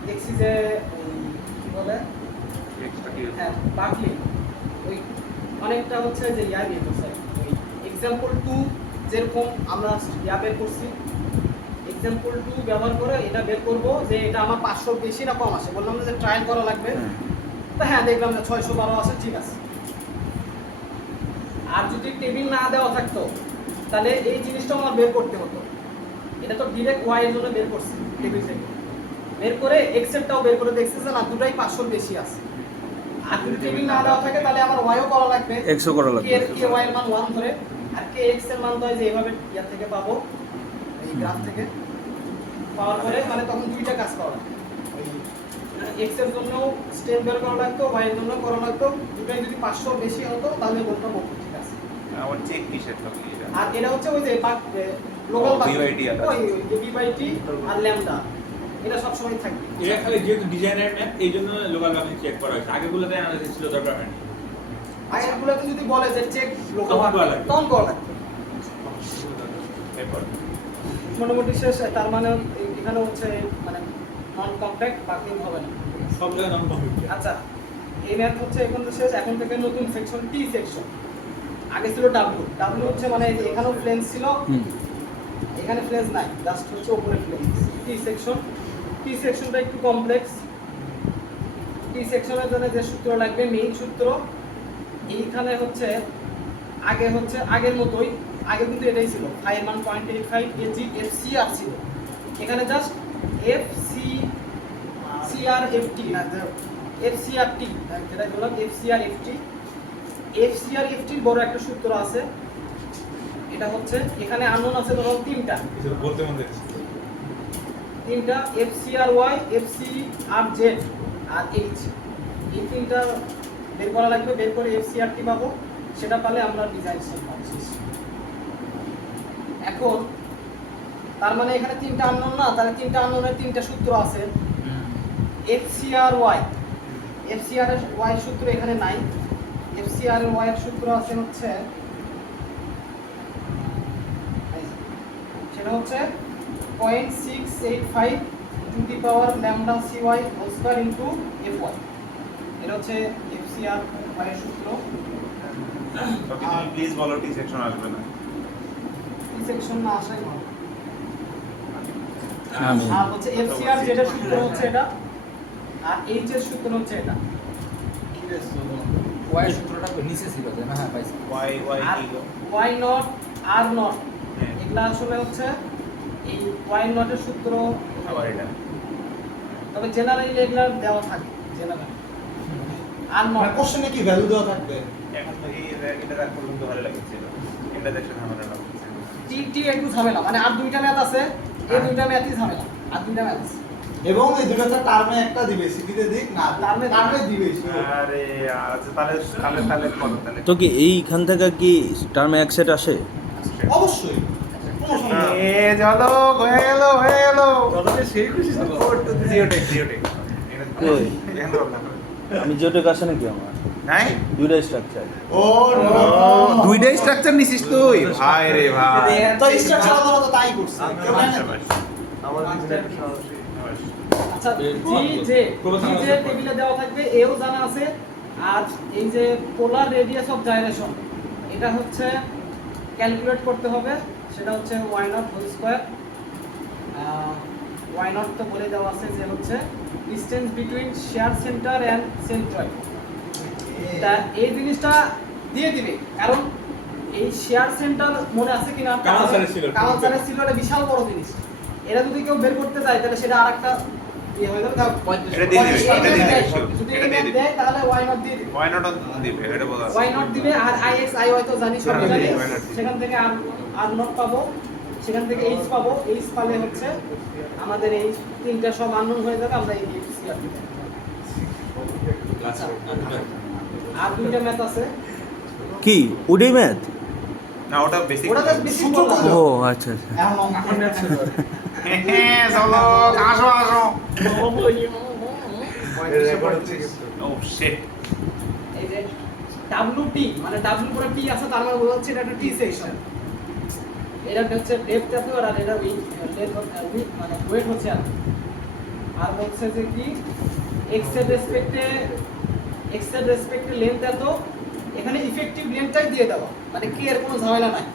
দেখছি যে কি বলে হ্যাঁ বাকলি ওই অনেকটা হচ্ছে যে ইয়া দিয়ে করছে, ওই এক্সাম্পল 2 যেরকম আমরা ইয়া বের করছি, এক্সাম্পল 2 ব্যবহার করে এটা বের করব যে এটা আমার 500 বেশি না কম আসে, বললাম না যে ট্রায়াল করা লাগবে। তো হ্যাঁ দেখলাম যে 612 আছে, ঠিক আছে। আর যদি টেবিল না দেওয়া থাকতো তাহলে এই জিনিসটাও আমার বের করতে হতো, এটা তো ডিরেক্ট ওয়াই এর জন্য বের করছি, টেবিল থেকে বের করে এক্সেরটাও বের করে দেখছি যে না দুটাই 500 বেশি আছে। আর যদি টেবিল না দেওয়া থাকে তাহলে আমার ওয়াইও করা লাগবে, এক্সও করা লাগবে। কে ওয়াই এর মান 1 ধরে, আর কে এক্স এর মান তো যে এইভাবে ইয়ার থেকে পাবো, এই গ্রাফ থেকে পাওয়ার পরে মানে তখন দুইটা কাজ করা লাগবে, ওই এক্স এর জন্য স্টেপ বের করা লাগতো, ওয়াই এর জন্য করা লাগতো, দুটাই যদি 500 বেশি হতো তাহলে বলতো ঠিক আছে। আমার চেক কিসের থাকে এটা? আর এটা হচ্ছে ওই যে লোকাল BYT আলাদা। ওই BYT আর ল্যামডা, এটা সব সময় থাকবে। এটা খালি যেহেতু ডিজাইনের ম্যাপ, এই জন্য লোকাল ম্যাপিং চেক করা হয়েছে। আগেগুলোতে অ্যানালাইসিস ছিল দরকার হয়নি। আগেরগুলোতে যদি বলে যে চেক লোকাল তখন করা লাগবে। তখন করা লাগবে। মোটামুটি শেষ, তার মানে এখানে হচ্ছে মানে নন কম্প্যাক্ট বাকিং হবে না। সব জায়গায় নাম কমপ্লিট। আচ্ছা, এই ম্যাথ হচ্ছে এখন তো শেষ। এখন থেকে নতুন সেকশন টি সেকশন। আগে ছিল ডাব্লিউ। ডাব্লিউ হচ্ছে মানে এখানেও ফ্লেন্স ছিল, এখানে ফ্লেন্স নাই, জাস্ট হচ্ছে উপরে ফ্লেন্স। টি সেকশন, টি সেকশনটা একটু কমপ্লেক্স। টি সেকশনের জন্য যে সূত্র লাগবে, মেইন সূত্র এইখানে হচ্ছে আগে হচ্ছে আগের মতোই, আগে কিন্তু এটাই ছিল, ফাইভ মান 0.85 কেজি এফসিআর ছিল। এখানে জাস্ট এফসি সিআর এফটি না, এফসিআরটি যেটা বললাম, এফসিআর এফটি। এফসিআর এফটির বড় একটা সূত্র আছে, এটা হচ্ছে এখানে আননোন আছে ধরো তিনটা, বলতে মনে এফসিআর ওয়াই, এফসিআর জেড আর এইচ। এই তিনটা বের করা লাগবে, বের করে এফসিআরটি পাবো, সেটা পালে আমরা ডিজাইন শেষ পাবো। এখন তার মানে এখানে তিনটা আননোন না, তাহলে তিনটা আননোনের তিনটা সূত্র আছে। এফসিআর ওয়াই, এফসিআর এর ওয়াই সূত্র এখানে নাই। এফসিআর এর ওয়াই এর সূত্র আছে হচ্ছে, সেটা হচ্ছে 0.685 to the power lambda CY whole square into FY. এটা হচ্ছে এফসিআর ওয়াই এর সূত্র। ওকে, তুমি প্লিজ বলো টি সেকশন আসবে না। টি সেকশন না আসাই ভালো। আর হচ্ছে এফসিআর যেটা সূত্র হচ্ছে এটা, আর এইচ এর সূত্র হচ্ছে এটা। ওয়াই সূত্রটা নিচে ছিল যে না, হ্যাঁ পাইছি। ওয়াই আর কি গো? ওয়াই নট আর নট, হ্যাঁ। এগুলা আসলে হচ্ছে এই ওয়াই নটের সূত্র, আবার এটা তবে জেনারেলি এগুলা দেওয়া থাকে জেনারেলি। আর নট মানে কোশ্চেনে কি ভ্যালু দেওয়া থাকবে? এখন তো এই এটা রাখ পর্যন্ত ভালো লাগছিল, এটা দেখতে ঝামেলা লাগছে। টি টি একটু ঝামেলা, মানে আর দুইটা ম্যাথ আছে, এই দুইটা ম্যাথই ঝামেলা, আর দুইটা ম্যাথ আছে। এবং এই দুটোতে টার্মে একটা দিবে, সিটিতে দিক না, টার্মে দিবে। আরে আচ্ছা, তাহলে তাহলে তাহলে করো তাহলে। তো কি এইখান থেকে কি টার্মে এক সেট আসে? অবশ্যই কোনো সন্দেহ নেই। এ চলো, হয়ে গেল হয়ে গেল। কথাটা সেই খুশি ছিল। জিওটেক জিওটেক কই? এখন প্রবলেম আমি জিওটেক আসে নাকি আমার? নাই। দুইটা স্ট্রাকচার। ও দুইটাই স্ট্রাকচার নিছিস তুই? ভাই রে ভাই। তো স্ট্রাকচার আলাদা আলাদা তাই করছে, কেউ জানে না। আমার দিকে একটু সাহসী। আচ্ছা, জি যে টেবিলে দেওয়া থাকবে, এও জানা আছে। আর এই যে পোলার রেডিয়াস অফ জাইরেশন, এটা হচ্ছে ক্যালকুলেট করতে হবে, সেটা হচ্ছে Y naught whole square. Y naught তো বলে দেওয়া আছে যে হচ্ছে distance between shear centre and centroid. তা এই জিনিসটা দিয়ে দিবে, কারণ এই শেয়ার সেন্টার মনে আছে কিনা, কামাল স্যারের ছিল। কামাল স্যারের ছিল, এটা বিশাল বড় জিনিস। এরা যদি কেউ বের করতে চায় তাহলে সেটা আরেকটা ইয়ে হয়ে যাবে। এটা দিয়ে দিবে, এটা দিয়ে দিবে, যদি এটা এই দিয়ে ম্যাথ দিবে। দেয় তাহলে ওয়াই নট দিয়ে দিবে। ওয়াই নট দিবে, এটা বলা আছে। ওয়াই নট দিবে, আর আই এক্স আই ওয়াই তো জানি সব হ্যাঁ, জানি। Y not দিবে। সেখান থেকে আর আর নট পাবো, সেখান থেকে এইচ পাবো। এইচ পালে হচ্ছে আমাদের এই তিনটা সব আননোন হয়ে যাবে, আমরা এই এফসিআর দিতে। আচ্ছা, আর দুইটা ম্যাথ আছে, কি ওটাই ম্যাথ? না, ওটা বেসিক। ওটা জাস্ট বেসিক বললাম। ও আচ্ছা আচ্ছা। এখন অঙ্ক হ্যাঁ, চলো আসো আসো। রেকর্ড হচ্ছে কিন্তু। ও শিট। এই যে WT মানে W পরে T আছে, তার মানে বোঝা যাচ্ছে এটা একটা T সেকশন। এটা হচ্ছে ডেপথ এত, আর এটা উইথ মানে ওয়েট হচ্ছে আর হচ্ছে যে কি x এর রেসপেক্টে লেন্থ এত। এখানে ইফেক্টিভ লেন্থটাই দিয়ে দেওয়া, মানে কি এর কোনো ঝামেলা নাই,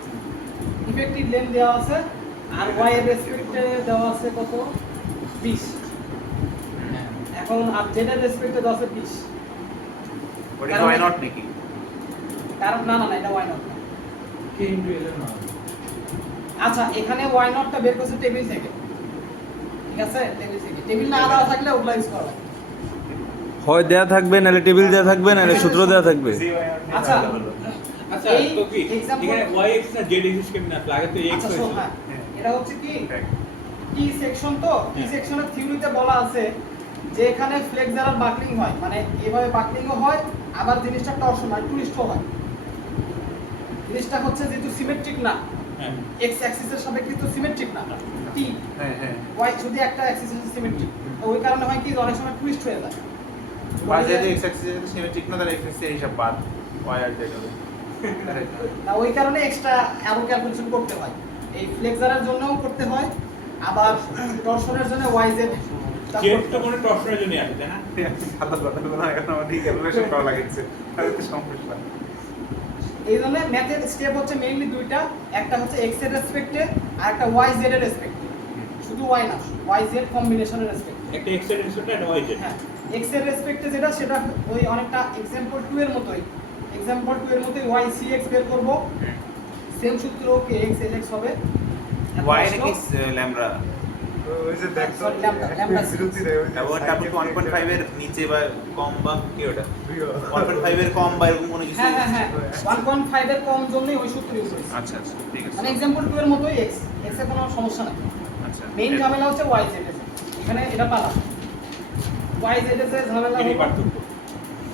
ইফেক্টিভ লেন্থ দেওয়া আছে। আর y এর রেসপেক্টে দেওয়া আছে কত, 20। এখন আর z এর রেসপেক্টে দেওয়া আছে 20। ওটা কি ওয়াই নট নাকি? কারণ না না না, এটা ওয়াই নট না। কে ইনটু এল এর না। আচ্ছা, এখানে ওয়াই নটটা বের করছে টেবিল থেকে, ঠিক আছে? টেবিল থেকে, টেবিল না দেওয়া থাকলে ওগুলা ইউজ করা লাগে। হয় দেয়া থাকবে, নাহলে টেবিল দেয়া থাকবে, নাহলে সূত্র দেয়া থাকবে। আচ্ছা, আচ্ছা, এই তো কি example- এখানে y x না z x কেমন আসলে? আগে তো x আচ্ছা শোন, হয়েছিল। হ্যাঁ, এটা হচ্ছে কি টি সেকশন। তো টি সেকশনের থিওরিতে বলা আছে যে এখানে ফ্লেক্সারাল বাকলিং হয়, মানে এভাবে বাকলিংও হয়, আবার জিনিসটা টরশন হয়, টুইস্টও হয়। জিনিসটা হচ্ছে যেহেতু সিমেট্রিক না, হ্যাঁ। এক্স অ্যাক্সিসের সাপেক্ষে তো সিমেট্রিক না, টি হ্যাঁ হ্যাঁ। ওয়াই শুধু একটা অ্যাক্সিসের সিমেট্রিক, তো ওই কারণে হয় কি অনেক সময় টুইস্ট হয়ে যায়। বাজে যে এক্স অ্যাক্সিস এর সিমেট্রিক না, তাহলে এক্স অ্যাক্সিস হিসাব বাদ ওয়াই আর জেড হবে। না, ওই কারণে এক্সট্রা আরো ক্যালকুলেশন করতে হয়। এই ফ্লেক্সারের জন্যও করতে হয়, আবার টরশনের জন্য ওয়াইজেড। জেড তো কোনো টর্শনের জন্য আসে তাই না? আলাদা কথাগুলো এখন আমার ঠিক ক্যালকুলেশন করা লাগছে, তাহলে তো সমস্যা। এই জন্য ম্যাথের স্টেপ হচ্ছে মেইনলি দুইটা, একটা হচ্ছে এক্স এর রেসপেক্টে আর একটা ওয়াই জেড এর রেসপেক্টে, শুধু ওয়াই না, ওয়াই জেড কম্বিনেশনের রেসপেক্টে। একটা এক্স এর রেসপেক্টে একটা ওয়াই জেড। হ্যাঁ, এক্স এর রেসপেক্টে যেটা সেটা ওই অনেকটা এক্সাম্পল 2 এর মতোই, এক্সাম্পল 2 এর মতোই ওয়াই সি এক্স বের করব, সেম সূত্র কে এক্স এল এক্স হবে। ওয়াই নাকি ল্যামডা? ওই যে দেখো Sorry, lambda বিরতি দেয় ওই যে তারপর তারপর 1.5 এর নিচে বা কম বা কি ওটা প্রিয়। 1.5 এর কম বা এরকম কোনো কিছু? হ্যাঁ হ্যাঁ হ্যাঁ, 1.5 এর কম জন্যই ওই সূত্র ইউজ করেছি। আচ্ছা আচ্ছা ঠিক আছে। মানে এক্সাম্পল 2 এর মতোই এক্স, এক্স এর কোনো সমস্যা নাই। আচ্ছা মেইন ঝামেলা হচ্ছে ওয়াই জেড এর, এখানে এটা পালা ওয়াই জেড এর ঝামেলা এটাই হলো পার্থক্য।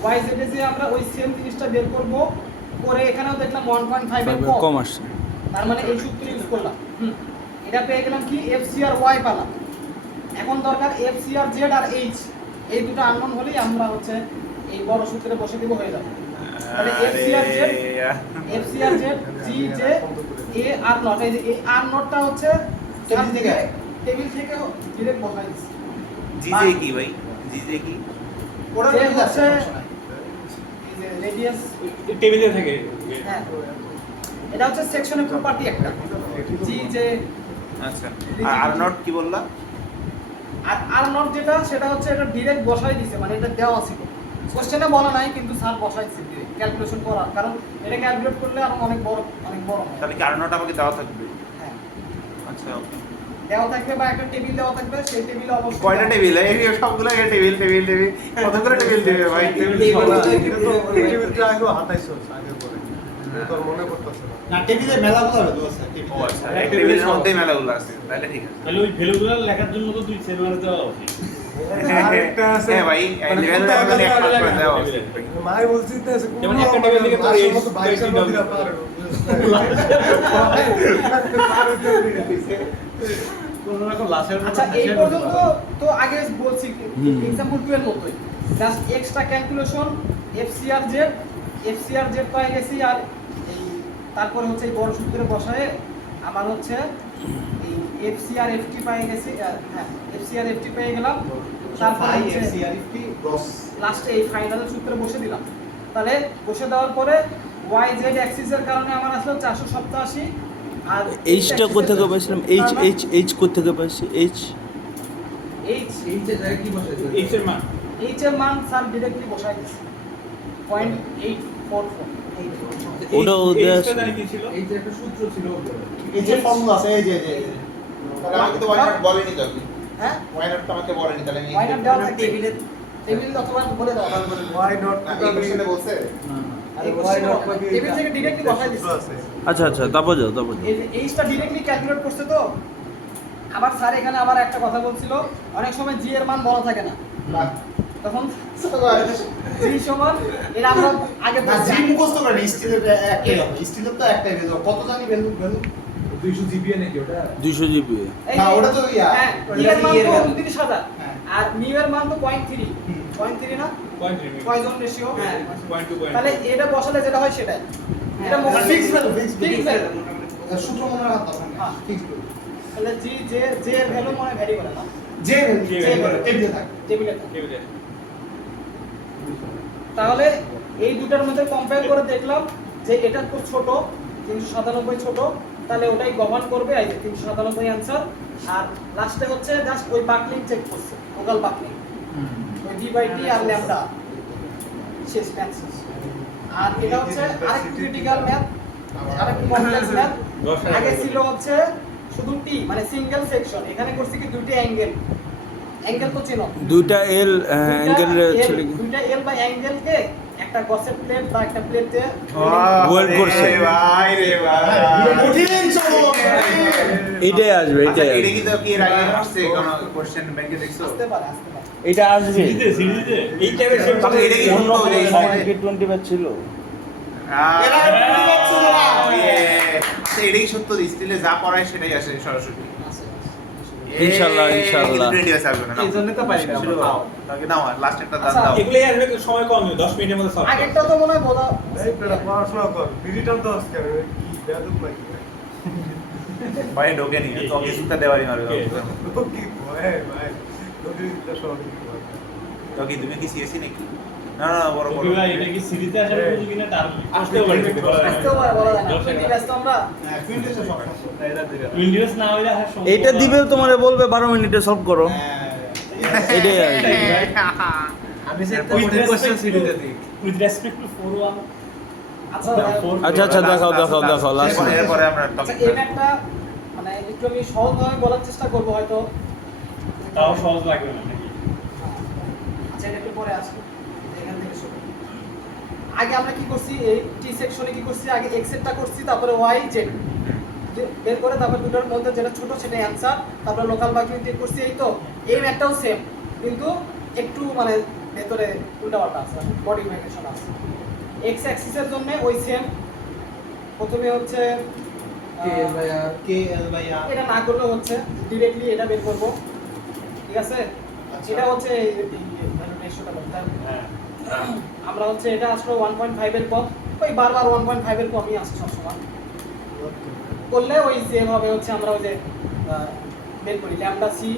ওয়াই জেড এ যে আমরা ওই সেম জিনিসটা বের করব, করে এখানেও দেখলাম 1.5 এর কম কম, আসছে। তার মানে এই সূত্র ইউজ করলাম। এটা পেয়ে গেলাম কি এফসি আর ওয়াই পেলাম। এখন দরকার এফসি আর জেড আর এইচ, এই দুটো আননোন হলেই আমরা হচ্ছে এই বড় সূত্রে বসে দিব, হয়ে যাবে। তাহলে FC R Z, FC R Z G J A R naught, এই যে এই আর নটটা হচ্ছে টেবিল থেকে ডিরেক্ট বসাই দিচ্ছি। জিজে কি ভাই? জিজে কি? ওটা হচ্ছে এই যে রেডিয়াস, টেবিলে থাকে। হ্যাঁ এটা হচ্ছে সেকশনের প্রপার্টি একটা, জি যে আচ্ছা, আর নট কি বললা? আর আর নট যেটা সেটা হচ্ছে এটা ডিরেক্ট বসাই দিছে, মানে এটা দেওয়া ছিল, কোশ্চেনে বলা নাই কিন্তু স্যার বসাই দিছে ডিরেক্ট ক্যালকুলেশন করার, কারণ এটা ক্যালকুলেট করলে আরো অনেক বড় হয়। তাহলে কি আর নট আমাকে দেওয়া থাকবে? হ্যাঁ আচ্ছা ওকে। দেওয়া থাকবে বা একটা টেবিল দেওয়া থাকবে, সেই টেবিলে অবশ্যই কয়টা টেবিল? এই সবগুলো একটা টেবিল টেবিল টেবিল কতগুলো টেবিল দিবে ভাই? টেবিলটা আগে হাতাইছো আগে পরে তোর মনে করতেছে না। না টেবিলে মেলাগুলো হবে তো আছে ও আচ্ছা, এক টেবিলের মধ্যেই মেলাগুলো আছে, তাহলে ঠিক আছে। তাহলে ওই ভ্যালুগুলো লেখার জন্য তো দুই সেট মানে দেওয়া উচিত। আরেকটা আছে হ্যাঁ ভাই, মানে লেভেল কোথাও লেভেল এক কোথাও করে দেওয়া টেবিলে। উচিত। মাই বলছি তো আছে যেমন একটা টেবিল থেকে তোর এইচ, বাইশের এইচ মধ্যে ডাবল। পারো কোনো রকম লাশের মতো আচ্ছা এই হাসির পর্যন্ত মতো তো আগে বলছি এক্সাম্পল 2 এর মতোই, just extra calculation FCR Z পাই গেছি, আর এই তারপরে হচ্ছে এই বড় সূত্রে বসায় আমার হচ্ছে এই এফসিআর এফটি পাই গেছি, হ্যাঁ এফসিআর এফটি পেয়ে গেলাম, তারপর ভাই হচ্ছে এফসিআরএফটি গ্রস লাস্টে এই ফাইনাল সূত্রে বসে দিলাম। তাহলে বসে দেওয়ার পরে ওয়াই জেড অ্যাক্সিসের কারণে আমার আসলো 487, আর এইচটা কোথেকে পাইছিলাম? এইচ এইচ এইচ কোথেকে পাইছি? এইচ এইচ এইচে জায়গায় কি বসাইছে? এইচ এর মান এইচ এর মান স্যার ডিরেক্টলি বসাই দিচ্ছি 0.844। ওটা ওদের এইচটা জানি কি ছিল? এইচে একটা সূত্র ছিল ওপরে। এই যে ফর্মুলা আছে এই যে তাহলে আমাকে তো ওয়াই নট বলেনি তো আপনি। হ্যাঁ ওয়াই নট তো আমাকে বলেনি, তাহলে আমি ওয়াই নট দেওয়া থাকে টেবিল অথবা বলে দাও, ওয়াই নট না, এই কোশ্চেনে বলছে। এই টেবিল থেকে ডিরেক্টলি বসাই দিচ্ছি। আচ্ছা আচ্ছা, তারপর যাও তারপর যাও। এই যে এইচটা ডিরেক্টলি ক্যালকুলেট করছে তো। আবার স্যার এখানে আবার একটা কথা বলছিল, অনেক সময় জি এর মান বলা থাকে না, তখন জি সমান এর আমরা আগে না জি মুখস্থ করেন স্টিলের একটাই হবে স্টিলের তো একটাই ভ্যালু কত জানি ভ্যালু 200 জিবিএ নাকি ওটা? 200 জিবি। এই না, যে- ওটা তো ইয়া, হ্যাঁ, ওটা ই এর মান ইয়ের তো ভ্যালু। 29,000 হ্যাঁ। আর মিউ এর মান তো 0.3 0.3 না, 0.3 পয়জন রেশিও। হ্যাঁ, 0.2 তাহলে এটা বসালে যেটা হয় সেটাই, এটা ফিক্স ভ্যালু ফিক্স ভ্যালু। সূত্র মনে রাখতে হবে হ্যাঁ। ফিক্স ভ্যালু তাহলে জি জে এর ভ্যালু মনে ভ্যারি করে না, যে যে ভ্যালু টেবিলে থাকে টেবিলে থাকে। টেবিলে। তাহলে এই দুটার মধ্যে কম্পেয়ার করে দেখলাম যে এটা খুব ছোট, 397 ছোট, তাহলে ওটাই গভর্ন করবে, এই যে 397 অ্যানসার। আর লাস্টে হচ্ছে জাস্ট ওই বাকলিং চেক করছে, ফোকাল বাকলিং, ওই ডি বাই টি আর ল্যামডা, শেষ ম্যাথ শেষ। আর এটা হচ্ছে আরেক ক্রিটিক্যাল ম্যাথ, আরেক কমপ্লেক্স ম্যাথ। আগে ছিল হচ্ছে শুধু টি মানে সিঙ্গেল সেকশন, এখানে করছি কি দুইটা অ্যাঙ্গেল, অ্যাঙ্গেল তো চিনো, দুইটা এল অ্যাঙ্গেল ছিল কি? দুইটা এল বা অ্যাঙ্গেলকে একটা গসেট প্লেট বা একটা প্লেট দিয়ে Weld করছে। ভাই রে ভাই। কঠিন চলো এটাই আসবে, আচ্ছা, এটাই এটা আসবে। কি তো কি এর আগে আসছে কোন কোশ্চেন ব্যাংকে দেখছো? আসতে পারে। এটা আসবে। সিরিজে এই টাইপের সেম বাবা, এটা কি অন্য সত্য? এই কোনো 20 বার ছিল। এরা বুঝতে পারছো না আচ্ছা, এটাই সত্য যে স্টিলে যা পড়ায় সেটাই আসে সরাসরি। ইনশাআল্লাহ, ইনশাআল্লাহ। এই জন্য তো পারি না আমরা। তাকে নাও লাস্ট একটা দান আচ্ছা, দাও। এগুলোই আসবে, সময় কম, 10 মিনিটের মধ্যে সলভ। আগেরটা তো মনে হয় বোঝা এই তোরা পড়াশোনা কর ডিজিটাল তো আজকে কি বেয়াদব নাকি ভাই ঢোকেনি তো কিছুটা দেওয়ারই মারবে ও কি ভয় ভাই নদীর ভিতরে সব তো কি তুমি কি সিএসসি নাকি না না বড় বড় ভাই এটা কি সিরিজে আসার উপযোগী কিনা তার আসতেও পারে কিন্তু বলা যায় না। আসতেও পারে, বলা যায় না। দর্শকরা। কিন্তু ব্যস্ত আমরা ফিল্ডেসে সব উইন্ডোজ না হইলে আসার সম্ভাবনা এইটা দিবেও তোমারে বলবে 12 মিনিটে সলভ করো এটাই আর কি। আমি যে With কোশ্চেন respect সিরিজে to- দিই with respect to 4-1 আচ্ছা আচ্ছা আচ্ছা দেখাও লাস্ট এরপরে আমরা আচ্ছা টপিক এই ম্যাপটা মানে একটু আমি সহজভাবে বলার চেষ্টা করব হয়তো। তাও সহজ লাগবে না নাকি? আচ্ছা এটা একটু পরে আসবো, এখান থেকে শুরু। আগে আমরা কি করছি, এই টি সেকশনে কি করছি, আগে এক্স এরটা করছি, তারপরে ওয়াই জেড বের করে তারপর দুটোর মধ্যে যেটা ছোট সেটা অ্যান্সার, তারপরে লোকাল বাকি দিয়ে করছি। এই তো এই ম্যাপটাও সেম, কিন্তু একটু মানে ভেতরে উল্টাপাল্টা আছে, মডিফিকেশন আছে। এক্স অ্যাক্সিসের জন্য ওই সেম, প্রথমে হচ্ছে কে এল বাই আর এটা না করলেও হচ্ছে ডিরেক্টলি এটা বের করব, ঠিক আছে। এটা হচ্ছে রেশিওটা করতে হবে। হ্যাঁ আমরা হচ্ছে এটা আসলে 1.5 এর কম, ওই বারবার 1.5 এর কমই আসছে সবসময়। করলে ওই যেভাবে হচ্ছে আমরা ওই যে বের করি ল্যামডা সি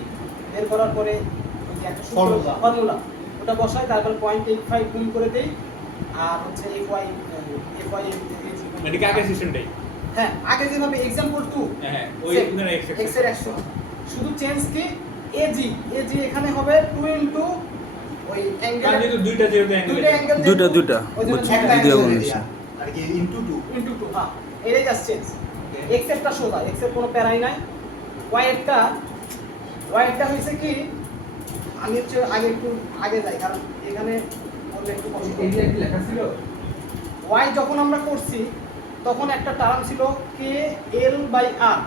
বের করার পরে ওই যে একটা ফর্মুলা ওটা বসাই, তারপরে 0.85 গুণ করে দেই, আর হচ্ছে এফওয়াই মানে কি আগে সিস্টেমটাই হ্যাঁ আগে যেভাবে एग्जांपल 2 হ্যাঁ ওই ওখানে x এর অ্যাকশন শুধু চেঞ্জ কি এজি এখানে হবে 2 ইনটু ওই অ্যাঙ্গেল কারণ যেহেতু দুইটা অ্যাঙ্গেল অ্যাঙ্গেল দুইটা একটা দ্বিতীয় angle কন্ডিশন area, আর কি ইনটু 2 ইনটু 2 হ্যাঁ এটাই জাস্ট চেঞ্জ। x এরটা সোজা, x এর কোনো প্যারাই নাই। y এরটা হইছে কি, আমি হচ্ছে আগে একটু আগে যাই কারণ এখানে বললে একটু কষ্ট এই যে কি লেখা ছিল y যখন আমরা করছি তখন একটা টার্ম ছিল কে এল বাই আর,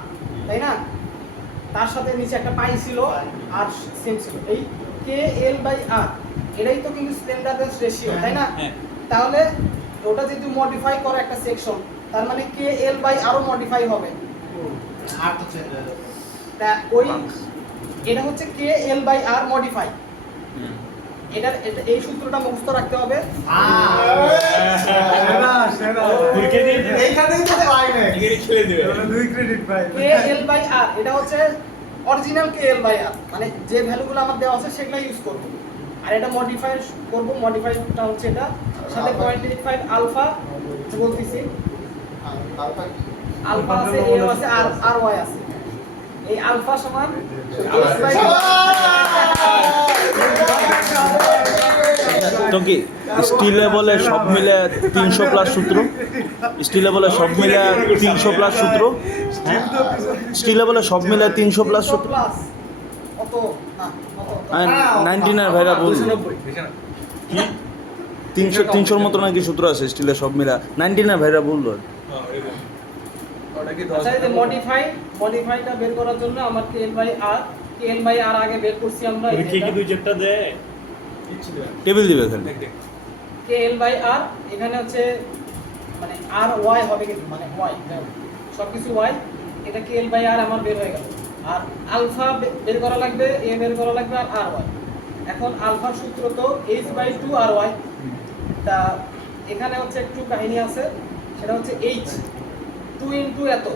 তাই না? তার সাথে নিচে একটা পাই ছিল আর সেম ছিল। এই কে এল বাই আর এটাই তো কিন্তু স্ট্যান্ডার্ড রেশিও, তাই না? হ্যাঁ। তাহলে ওটা যদি মডিফাই করে একটা সেকশন, তার মানে কে এল বাই আরও মডিফাই হবে। আর তো চেঞ্জ হয়ে যাবে তা ওই এটা হচ্ছে কে এল বাই আর মডিফাই। এই সূত্রটা মুখস্থ রাখতে হবে। সেরা সেরা দুইকে দিয়ে দিবে। এইখানেই তো পাই না এগিয়ে খেলে দেবে তাহলে 2 credit pi K L by আর এটা হচ্ছে অরিজিনাল কে এল বাই আর, মানে যে ভ্যালুগুলো আমার দেওয়া আছে সেগুলো ইউজ করব। আর এটা মডিফাই করব, মডিফাইটা হচ্ছে এটা সাথে 0.85 আলফা বলতেছি, আলফা কি আলফা আছে, এ আছে, আর ওয়াই আছে। এই আলফা সমান x বাই তো কি স্টিলে বলে সব মিলে 300 প্লাস সূত্র, স্টিলে বলে সব মিলে 300 প্লাস সূত্র, স্টিলে বলে সব মিলে 300 প্লাস সূত্র। প্লাস কত না কত 99 ভাইরা বল 300 মতো নাকি সূত্র আছে স্টিলে সব মিলে 99 ভাইরা বললো। ওটা কি আচ্ছা এই যে মডিফাইটা বের করার জন্য আমার কে এল বাই আর আগে বের করছি আমরা। পরীক্ষা কি দুই চ্যাপ্টার দেয় টেবিল দিবে এখানে কে এল বাই আর এখানে হচ্ছে মানে আর ওয়াই হবে কিন্তু মানে ওয়াই সবকিছু ওয়াই, এটা কে এল বাই আর আমার বের হয়ে গেল। আর আলফা বের করা লাগবে, এ বের করা লাগবে, আর আর ওয়াই। এখন আলফার সূত্র তো এইচ বাই 2 আর ওয়াই। তা এখানে হচ্ছে একটু কাহিনী আছে, সেটা হচ্ছে এইচ 2 ইনটু এত।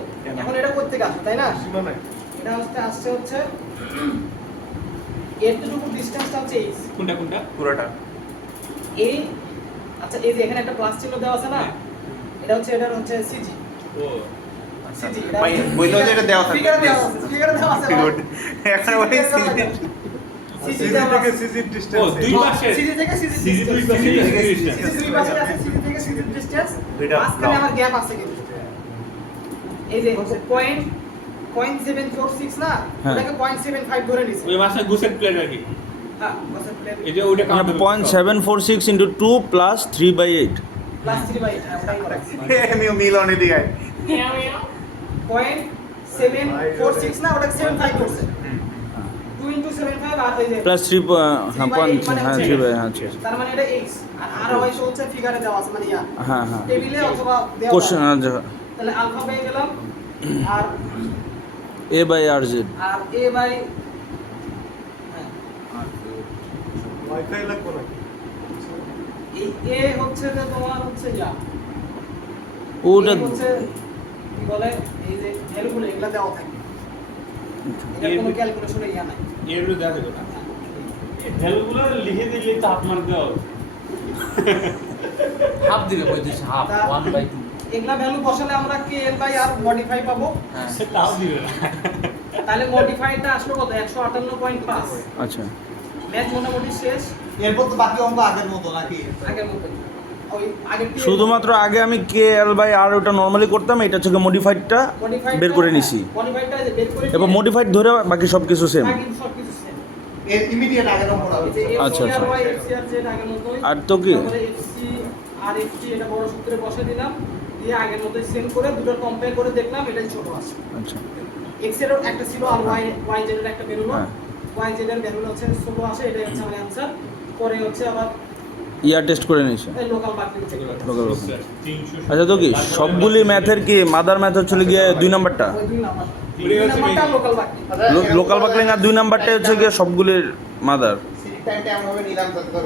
এখন এটা করতে আসে তাই না? সীমা নাই এটা আসছে হচ্ছে এতটুকু ডিসটেন্সটা হচ্ছে এইচ কোনটা পুরোটা এই। আচ্ছা এই যে এখানে একটা প্লাস চিহ্ন দেওয়া আছে না, এটা হচ্ছে সিজি ও সিজি ভাই বইলো যে এটা দেওয়া থাকে ফিগারে দেওয়া আছে গুড এখন ওই সিজি সিজি থেকে সিজির ও ডিসটেন্স দুই পাশে সিজি থেকে সিজি সিজি দুই পাশে ডিসটেন্স সিজি দুই পাশে আছে, সিজি থেকে সিজি ডিসটেন্স দুইটা মাঝখানে block। আমার গ্যাপ আছে কিন্তু এই যে 0.746 না, হ্যাঁ। ওটাকে 0.75 ধরে নিছি। ওই মাসে গুসেট প্লেট আর কি হ্যাঁ বসে প্লেট এই যে ওইটা মানে 0.746 into 2 plus 3/8 প্লাস 3/8 ওটাই করা এমনিও মিলনে দিগায় 0.746 না, ওটা 75 করছে। 2 ইনটু 75 আর এই যে plus 3 হ্যাঁ 3/8 মানে হ্যাঁ হচ্ছে 3/8 হ্যাঁ ঠিক আছে। তার মানে এটা x আর আর ওয়াই হচ্ছে ফিগারে দেওয়া আছে মানে ইয়া হ্যাঁ হ্যাঁ টেবিলে অথবা দেওয়া কোশ্চেন আছে। তাহলে আলফা পেয়ে গেলাম আর a/rz আর a বাই হ্যাঁ ওয়াইফাই লাগবে না এই a হচ্ছে যে তোমার হচ্ছে ইয়া ওটা A হচ্ছে কি বলে এই যে ভ্যালুগুলো এগুলা দেওয়া থাকে, এটা কোনো ক্যালকুলেশনে ইয়া নাই। এগুলো দেখা যাবে না। ভ্যালুগুলো লিখে দিলে তো হাফ মার্ক দেওয়া হবে। হাফ দিবে বলতেছে হাফ তা- 1/2 এগুলা ভ্যালু বসালে আমরা KL/R মডিফাই পাবো। হ্যাঁ সেটাও দিবে না। তাহলে মডিফাইটা আসলো কত 158.5। আচ্ছা ম্যাথ মোটামুটি শেষ এরপর তো বাকি অঙ্ক আগের মতো নাকি? আগের মতো। ওই আগের শুধুমাত্র আগে আমি KL/R ওটা নর্মালি করতাম, এটা থেকে মডিফাইডটা বের করে নিছি, মডিফাইডটা বের করে এবার মডিফাইড ধরে বাকি সব কিছু সেম। বাকি সবকিছু সেম। এর ইমিডিয়েট আগের অঙ্কটা এই যে আচ্ছা, আচ্ছা। FCR, FCR যে আগের মতোই। আর তো কি? তারপরে FC আর FT এটা বড় সূত্রে বসে দিলাম, দিয়ে আগের মতোই সেম করে দুটো কম্পেয়ার করে দেখলাম এটাই ছোট আছে। আচ্ছা X এর একটা ছিল আর Y Z এর একটা বের হলো। হ্যাঁ। Y Z এর বের হলো হচ্ছে ছোট আসে, এটাই হচ্ছে আমার অ্যানসার। পরে হচ্ছে আবার ইয়ার টেস্ট করে নিয়েছে লোকাল বাকি চেক করতে লোকাল। 300 আচ্ছা তো কি সবগুলি ম্যাথের কি মাদার ম্যাথ হচ্ছে গিয়ে 2 নাম্বারটা, ওই দুই নাম্বার ওটাই হচ্ছে নাম্বারটা main। লোকাল বাকি। লোকাল বাকলিং আর 2 নাম্বারটা হচ্ছে গিয়ে সবগুলির মাদার। টাইমটা এমন ভাবে নিলাম যাতে তোর